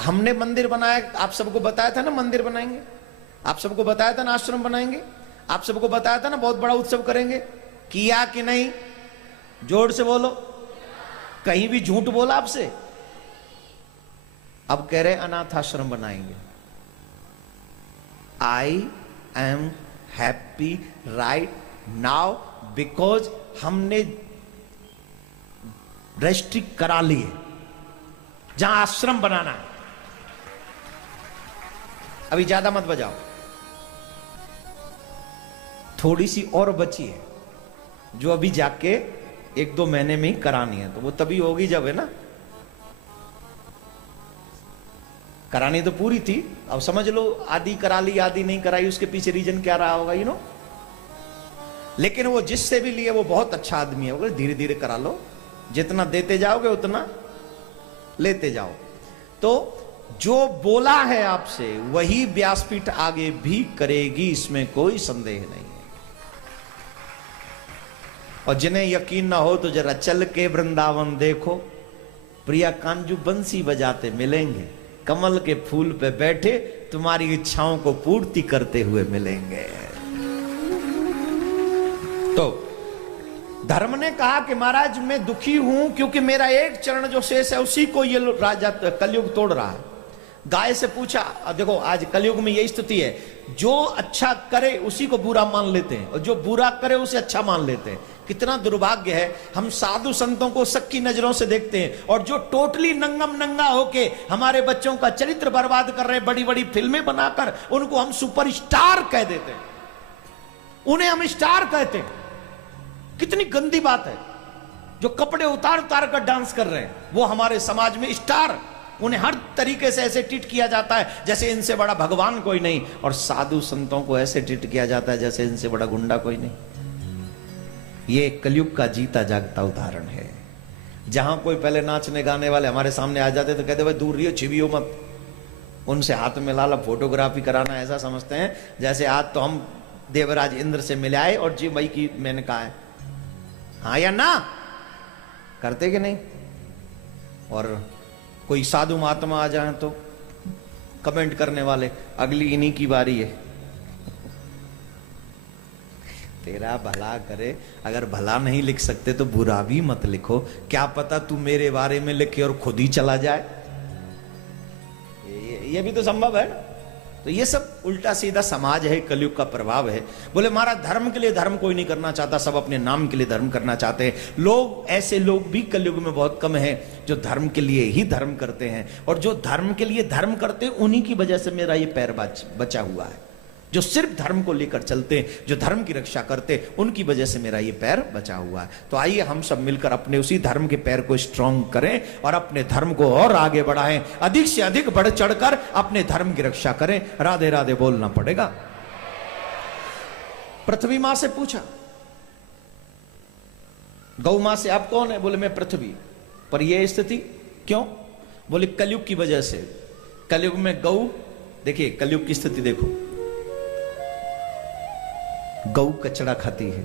हमने मंदिर बनाया, आप सबको बताया था ना मंदिर बनाएंगे, आप सबको बताया था ना आश्रम बनाएंगे, आप सबको बताया था ना बहुत बड़ा उत्सव करेंगे, किया कि नहीं? जोर से बोलो, कहीं भी झूठ बोला आपसे? अब कह रहे अनाथ आश्रम बनाएंगे। I am happy right now because हमने रजिस्ट्री करा ली है जहां आश्रम बनाना है। अभी ज्यादा मत बजाओ, थोड़ी सी और बची है जो अभी जाके 1-2 महीने में ही करानी है, तो वो तभी होगी जब, है ना, करानी तो पूरी थी, अब समझ लो आधी करा ली आधी नहीं कराई, उसके पीछे रीजन क्या रहा होगा, यू नो। लेकिन वो जिससे भी लिए वो बहुत अच्छा आदमी है, वो धीरे धीरे करा लो, जितना देते जाओगे उतना लेते जाओ। तो जो बोला है आपसे वही व्यासपीठ आगे भी करेगी, इसमें कोई संदेह नहीं है। और जिन्हें यकीन ना हो तो जरा चल के वृंदावन देखो, प्रिया कांजू बंसी बजाते मिलेंगे, कमल के फूल पे बैठे तुम्हारी इच्छाओं को पूर्ति करते हुए मिलेंगे। तो धर्म ने कहा कि महाराज मैं दुखी हूं क्योंकि मेरा एक चरण जो शेष है उसी को ये राजा कलयुग तोड़ रहा है। गाय से पूछा, देखो आज कलयुग में यही स्थिति है, जो अच्छा करे उसी को बुरा मान लेते हैं और जो बुरा करे उसे अच्छा मान लेते हैं। कितना दुर्भाग्य है, हम साधु संतों को सक्की नजरों से देखते हैं और जो टोटली नंगम नंगा होके हमारे बच्चों का चरित्र बर्बाद कर रहे हैं, बड़ी बड़ी फिल्में बनाकर उनको हम सुपरस्टार कह देते हैं, उन्हें हम स्टार कहते हैं। कितनी गंदी बात है, जो कपड़े उतार उतार कर डांस कर रहे हैं वो हमारे समाज में स्टार, उन्हें हर तरीके से ऐसे ट्रीट किया जाता है जैसे इनसे बड़ा भगवान कोई नहीं, और साधु संतों को ऐसे ट्रीट किया जाता है जैसे इनसे बड़ा गुंडा कोई नहीं। ये कलयुग का जीता जागता उदाहरण है। जहां कोई पहले नाचने गाने वाले हमारे सामने आ जाते तो कहते भाई दूर रहियो, छिवियो मत, उनसे हाथ में लाला फोटोग्राफी कराना ऐसा समझते हैं जैसे आज तो हम देवराज इंद्र से मिले आए और जी भाई की मैंने कहा है हाँ या ना, करते कि नहीं। और कोई साधु महात्मा आ जाए तो कमेंट करने वाले अगली इन्हीं की बारी है। तेरा भला करे, अगर भला नहीं लिख सकते तो बुरा भी मत लिखो, क्या पता तू मेरे बारे में लिखे और खुद ही चला जाए, ये भी तो संभव है ना। तो ये सब उल्टा सीधा समाज है, कलयुग का प्रभाव है। बोले महाराज धर्म के लिए धर्म कोई नहीं करना चाहता, सब अपने नाम के लिए धर्म करना चाहते हैं। लोग ऐसे लोग भी कलयुग में बहुत कम हैं जो धर्म के लिए ही धर्म करते हैं, और जो धर्म के लिए धर्म करते हैं उन्हीं की वजह से मेरा ये पैर बचा हुआ है। जो सिर्फ धर्म को लेकर चलते हैं, जो धर्म की रक्षा करते, उनकी वजह से मेरा ये पैर बचा हुआ है। तो आइए हम सब मिलकर अपने उसी धर्म के पैर को स्ट्रांग करें और अपने धर्म को और आगे बढ़ाएं, अधिक से अधिक बढ़ चढ़कर अपने धर्म की रक्षा करें। राधे राधे बोलना पड़ेगा। पृथ्वी मां से पूछा, गौ मां से आप कौन है? बोले मैं पृथ्वी। पर यह स्थिति क्यों? बोले कलयुग की वजह से। कलयुग में गौ, देखिए कलयुग की स्थिति देखो, गौ कचड़ा खाती है,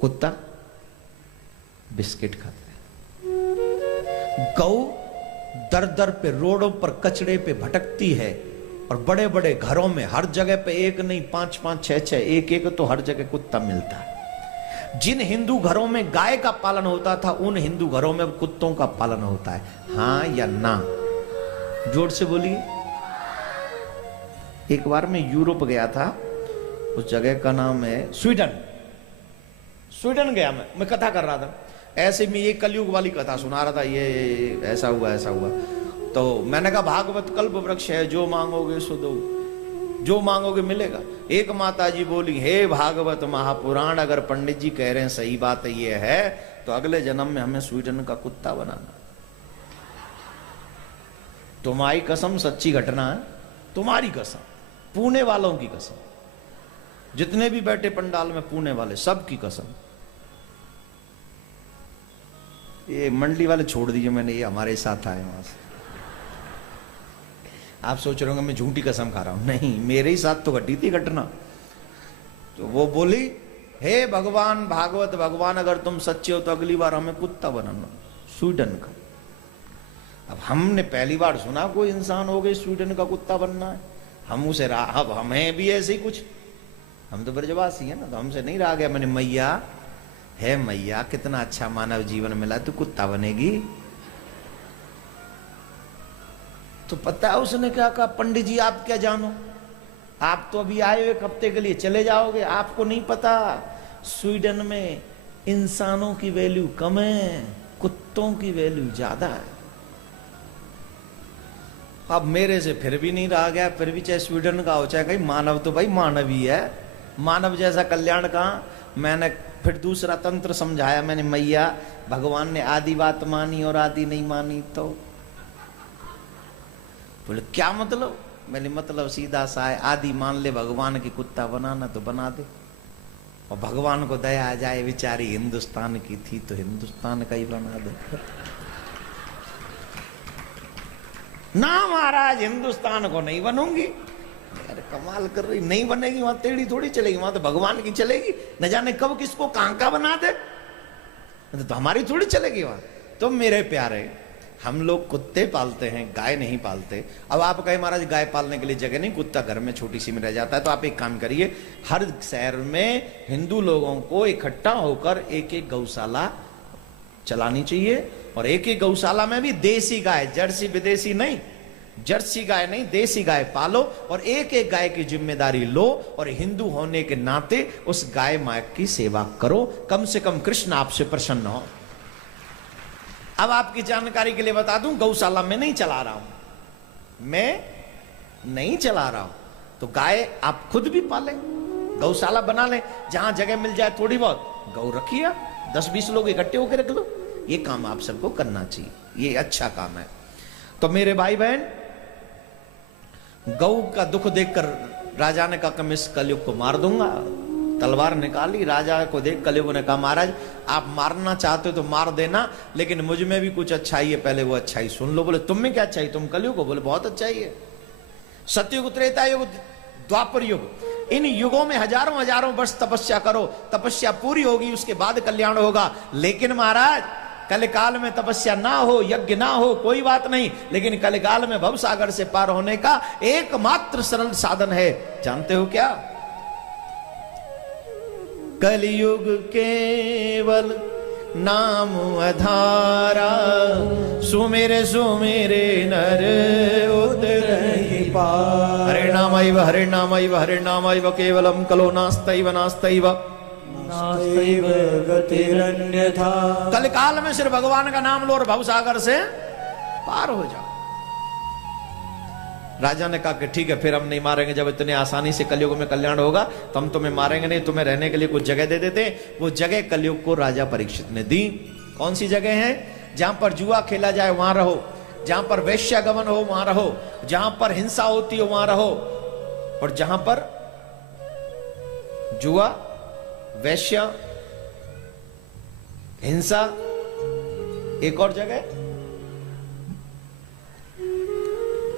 कुत्ता बिस्किट खाता है। गौ दर दर पे रोडों पर कचड़े पे भटकती है, और बड़े बड़े घरों में हर जगह पे एक नहीं 5 5 6 6 एक एक तो हर जगह कुत्ता मिलता है। जिन हिंदू घरों में गाय का पालन होता था उन हिंदू घरों में कुत्तों का पालन होता है। हाँ या ना? जोर से बोलिए। एक बार मैं यूरोप गया था, उस जगह का नाम है स्वीडन। स्वीडन गया मैं कथा कर रहा था, ऐसे में ये कलयुग वाली कथा सुना रहा था, ये ऐसा हुआ ऐसा हुआ। तो मैंने कहा भागवत कल्प वृक्ष है, जो मांगोगे सो दो, जो मांगोगे मिलेगा। एक माता जी बोली, हे भागवत महापुराण, अगर पंडित जी कह रहे हैं सही बात ये है तो अगले जन्म में हमें स्वीडन का कुत्ता बनाना। तुम्हारी कसम, सच्ची घटना है, तुम्हारी कसम, पुणे वालों की कसम, जितने भी बैठे पंडाल में पुणे वाले सबकी कसम। ये मंडली वाले छोड़ दीजिए, मैंने ये हमारे साथ आए वहां से। आप सोच रहे होंगे मैं झूठी कसम खा रहा हूं, नहीं, मेरे ही साथ तो घटी थी घटना। तो वो बोली, हे भगवान भागवत भगवान, अगर तुम सच्चे हो तो अगली बार हमें कुत्ता बनाना स्वीडन का। अब हमने पहली बार सुना कोई इंसान हो गए स्वीडन का कुत्ता बनना है। हम उसे अब हमें भी ऐसे ही कुछ, हम तो ब्रजवासी है ना, तो हमसे नहीं रहा गया। मैंने, मैया है मैया, कितना अच्छा मानव जीवन मिला, तू कुत्ता बनेगी? तो पता है उसने क्या कहा, पंडित जी आप क्या जानो, आप तो अभी आए 1 हफ्ते के लिए चले जाओगे, आपको नहीं पता स्वीडन में इंसानों की वैल्यू कम है, कुत्तों की वैल्यू ज्यादा है। अब मेरे से फिर भी नहीं रहा गया, फिर भी चाहे स्वीडन का हो चाहे कहीं, मानव तो भाई मानव ही है, मानव जैसा कल्याण कहां। मैंने फिर दूसरा तंत्र समझाया, मैंने, मैया भगवान ने आदि बात मानी और आदि नहीं मानी तो? बोले क्या मतलब? मैंने मतलब सीधा सा है, आदि मान ले भगवान की, कुत्ता बनाना तो बना दे, और भगवान को दया आ जाए, बेचारी हिंदुस्तान की थी तो हिंदुस्तान का ही बना दे। ना महाराज हिंदुस्तान को नहीं बनूंगी। अरे कमाल कर रही, नहीं बनेगी, वहां टेढ़ी थोड़ी चलेगी, वहां तो भगवान की चलेगी। न जाने कब किसको कहां का बना दे, तो हमारी थोड़ी चलेगी वहां। तो मेरे प्यारे, हम लोग कुत्ते पालते हैं, गाय नहीं पालते। अब आप कहे महाराज गाय पालने के लिए जगह नहीं, कुत्ता घर में छोटी सी में रह जाता है, तो आप एक काम करिए, हर शहर में हिंदू लोगों को इकट्ठा होकर एक एक गौशाला चलानी चाहिए, और एक एक गौशाला में भी देसी गाय, जर्सी विदेशी नहीं, जर्सी गाय नहीं, देसी गाय पालो, और एक एक गाय की जिम्मेदारी लो, और हिंदू होने के नाते उस गाय मां की सेवा करो, कम से कम कृष्ण आपसे प्रसन्न हो। अब आपकी जानकारी के लिए बता दूं, गौशाला में नहीं चला रहा हूं, मैं नहीं चला रहा हूं, तो गाय आप खुद भी पालें, गौशाला बना लें, जहां जगह मिल जाए थोड़ी बहुत गौ रखिए, 10-20 लोग इकट्ठे होकर रख लो। ये काम आप सबको करना चाहिए, ये अच्छा काम है। तो मेरे भाई बहन, गौ का दुख देखकर राजा ने कहा कि मैं इस कलयुग को मार दूंगा, तलवार निकाली, राजा को देख कलयुग ने कहा महाराज आप मारना चाहते हो तो मार देना, लेकिन मुझ में भी कुछ अच्छाई है, पहले वो अच्छाई सुन लो। बोले तुम में क्या अच्छाई, तुम कलयुग हो? बोले बहुत अच्छाई है। सतयुग, त्रेता युग, द्वापर युग, इन युगों में हजारों हजारों वर्ष तपस्या करो, तपस्या पूरी होगी उसके बाद कल्याण होगा। लेकिन महाराज कलिकाल में तपस्या ना हो, यज्ञ ना हो, कोई बात नहीं, लेकिन कलिकाल में भवसागर से पार होने का एकमात्र सरल साधन है, जानते हो क्या? कलियुग केवल नाम आधारा, सुमेरे सुमेरे नर उतरहि पार। हरे नामैव हरे नामैव हरे नामैव केवलम कलो नास्तैव नास्तैव नास्तैव गतिरन्यथा। कलिकाल में सिर्फ भगवान का नाम लो और भवसागर से पार हो जाओ। राजा ने कहा कि ठीक है, फिर हम नहीं मारेंगे, जब इतने आसानी से कलयुग में कल्याण होगा तो हम तुम्हें मारेंगे नहीं, तुम्हें रहने के लिए कुछ जगह दे देते। वो जगह कलयुग को राजा परीक्षित ने दी। कौन सी जगह है? जहां पर जुआ खेला जाए वहां रहो, जहां पर वैश्यागमन हो वहां रहो, जहां पर हिंसा होती हो वहां रहो, और जहां पर जुआ, वैश्य, हिंसा, एक और जगह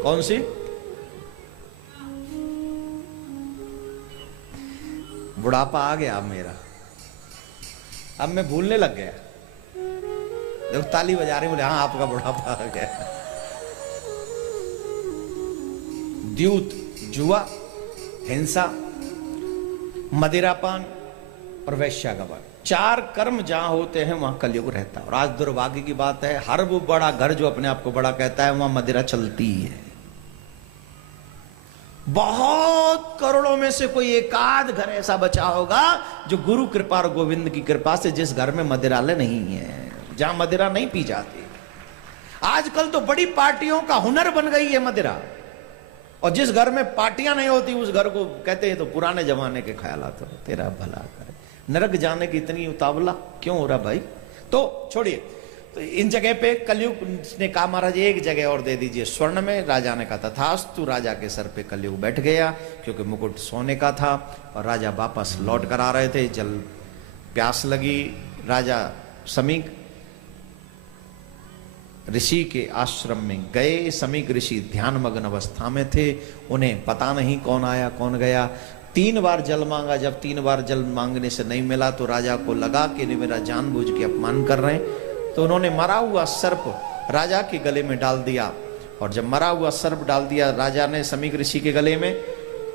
कौन सी? बुढ़ापा आ गया अब मेरा, अब मैं भूलने लग गया। देखो ताली बजा रहे, बोले हाँ आपका बुढ़ापा आ गया। द्यूत, जुआ, हिंसा, मदिरापान और वैश्यागमन, चार कर्म जहां होते हैं वहां कलयुग रहता है। और आज दुर्भाग्य की बात है, हर वो बड़ा घर जो अपने आप को बड़ा कहता है वहां मदिरा चलती है। बहुत करोड़ों में से कोई एकाध घर ऐसा बचा होगा जो गुरु कृपा और गोविंद की कृपा से जिस घर में मदिरालय नहीं है, जहां मदिरा नहीं पी जाती। आजकल तो बड़ी पार्टियों का हुनर बन गई है मदिरा, और जिस घर में पार्टियां नहीं होती उस घर को कहते हैं तो पुराने जमाने के ख्यालात, तेरा भला करे। नरक जाने की इतनी उतावला क्यों हो रहा भाई? तो छोड़िए, तो इन जगह पे कलयुग ने कहा महाराज एक जगह और दे दीजिए स्वर्ण में। राजा ने कहा तथास्तु। राजा के सर पे कलयुग बैठ गया, क्योंकि मुकुट सोने का था और राजा वापस लौट कर आ रहे थे। जल प्यास लगी, राजा समीक ऋषि के आश्रम में गए। समीक ऋषि ध्यान मग्न अवस्था में थे, उन्हें पता नहीं कौन आया कौन गया। 3 बार जल मांगा, जब 3 बार जल मांगने से नहीं मिला तो राजा को लगा कि नहीं मेरा जानबूझ के अपमान कर रहे हैं, तो उन्होंने मरा हुआ सर्प राजा के गले में डाल दिया। और जब मरा हुआ सर्प डाल दिया राजा ने समीक ऋषि के गले में,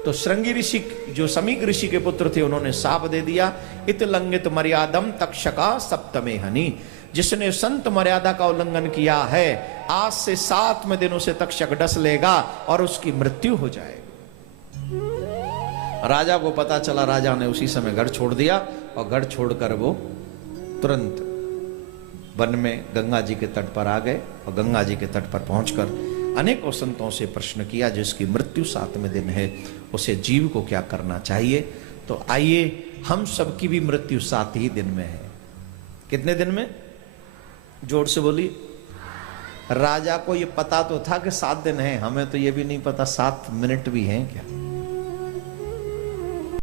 तो श्रृंगी ऋषि जो समीक ऋषि के पुत्र थे उन्होंने साप दे दिया, इत लंघित मर्यादम तक्षका सप्तमे हनि। जिसने संत मर्यादा का उल्लंघन किया है आज से 7वें दिन उसे तक्षक डस लेगा और उसकी मृत्यु हो जाएगी। राजा को पता चला, राजा ने उसी समय घर छोड़ दिया और घर छोड़कर वो तुरंत वन में गंगा जी के तट पर आ गए। और गंगा जी के तट पर पहुंचकर अनेकों संतों से प्रश्न किया, जिसकी मृत्यु 7वें दिन है उसे जीव को क्या करना चाहिए। तो आइए, हम सबकी भी मृत्यु 7 ही दिन में है। कितने दिन में? जोर से बोलिए। राजा को ये पता तो था कि 7 दिन है, हमें तो ये भी नहीं पता 7 मिनट भी हैं क्या।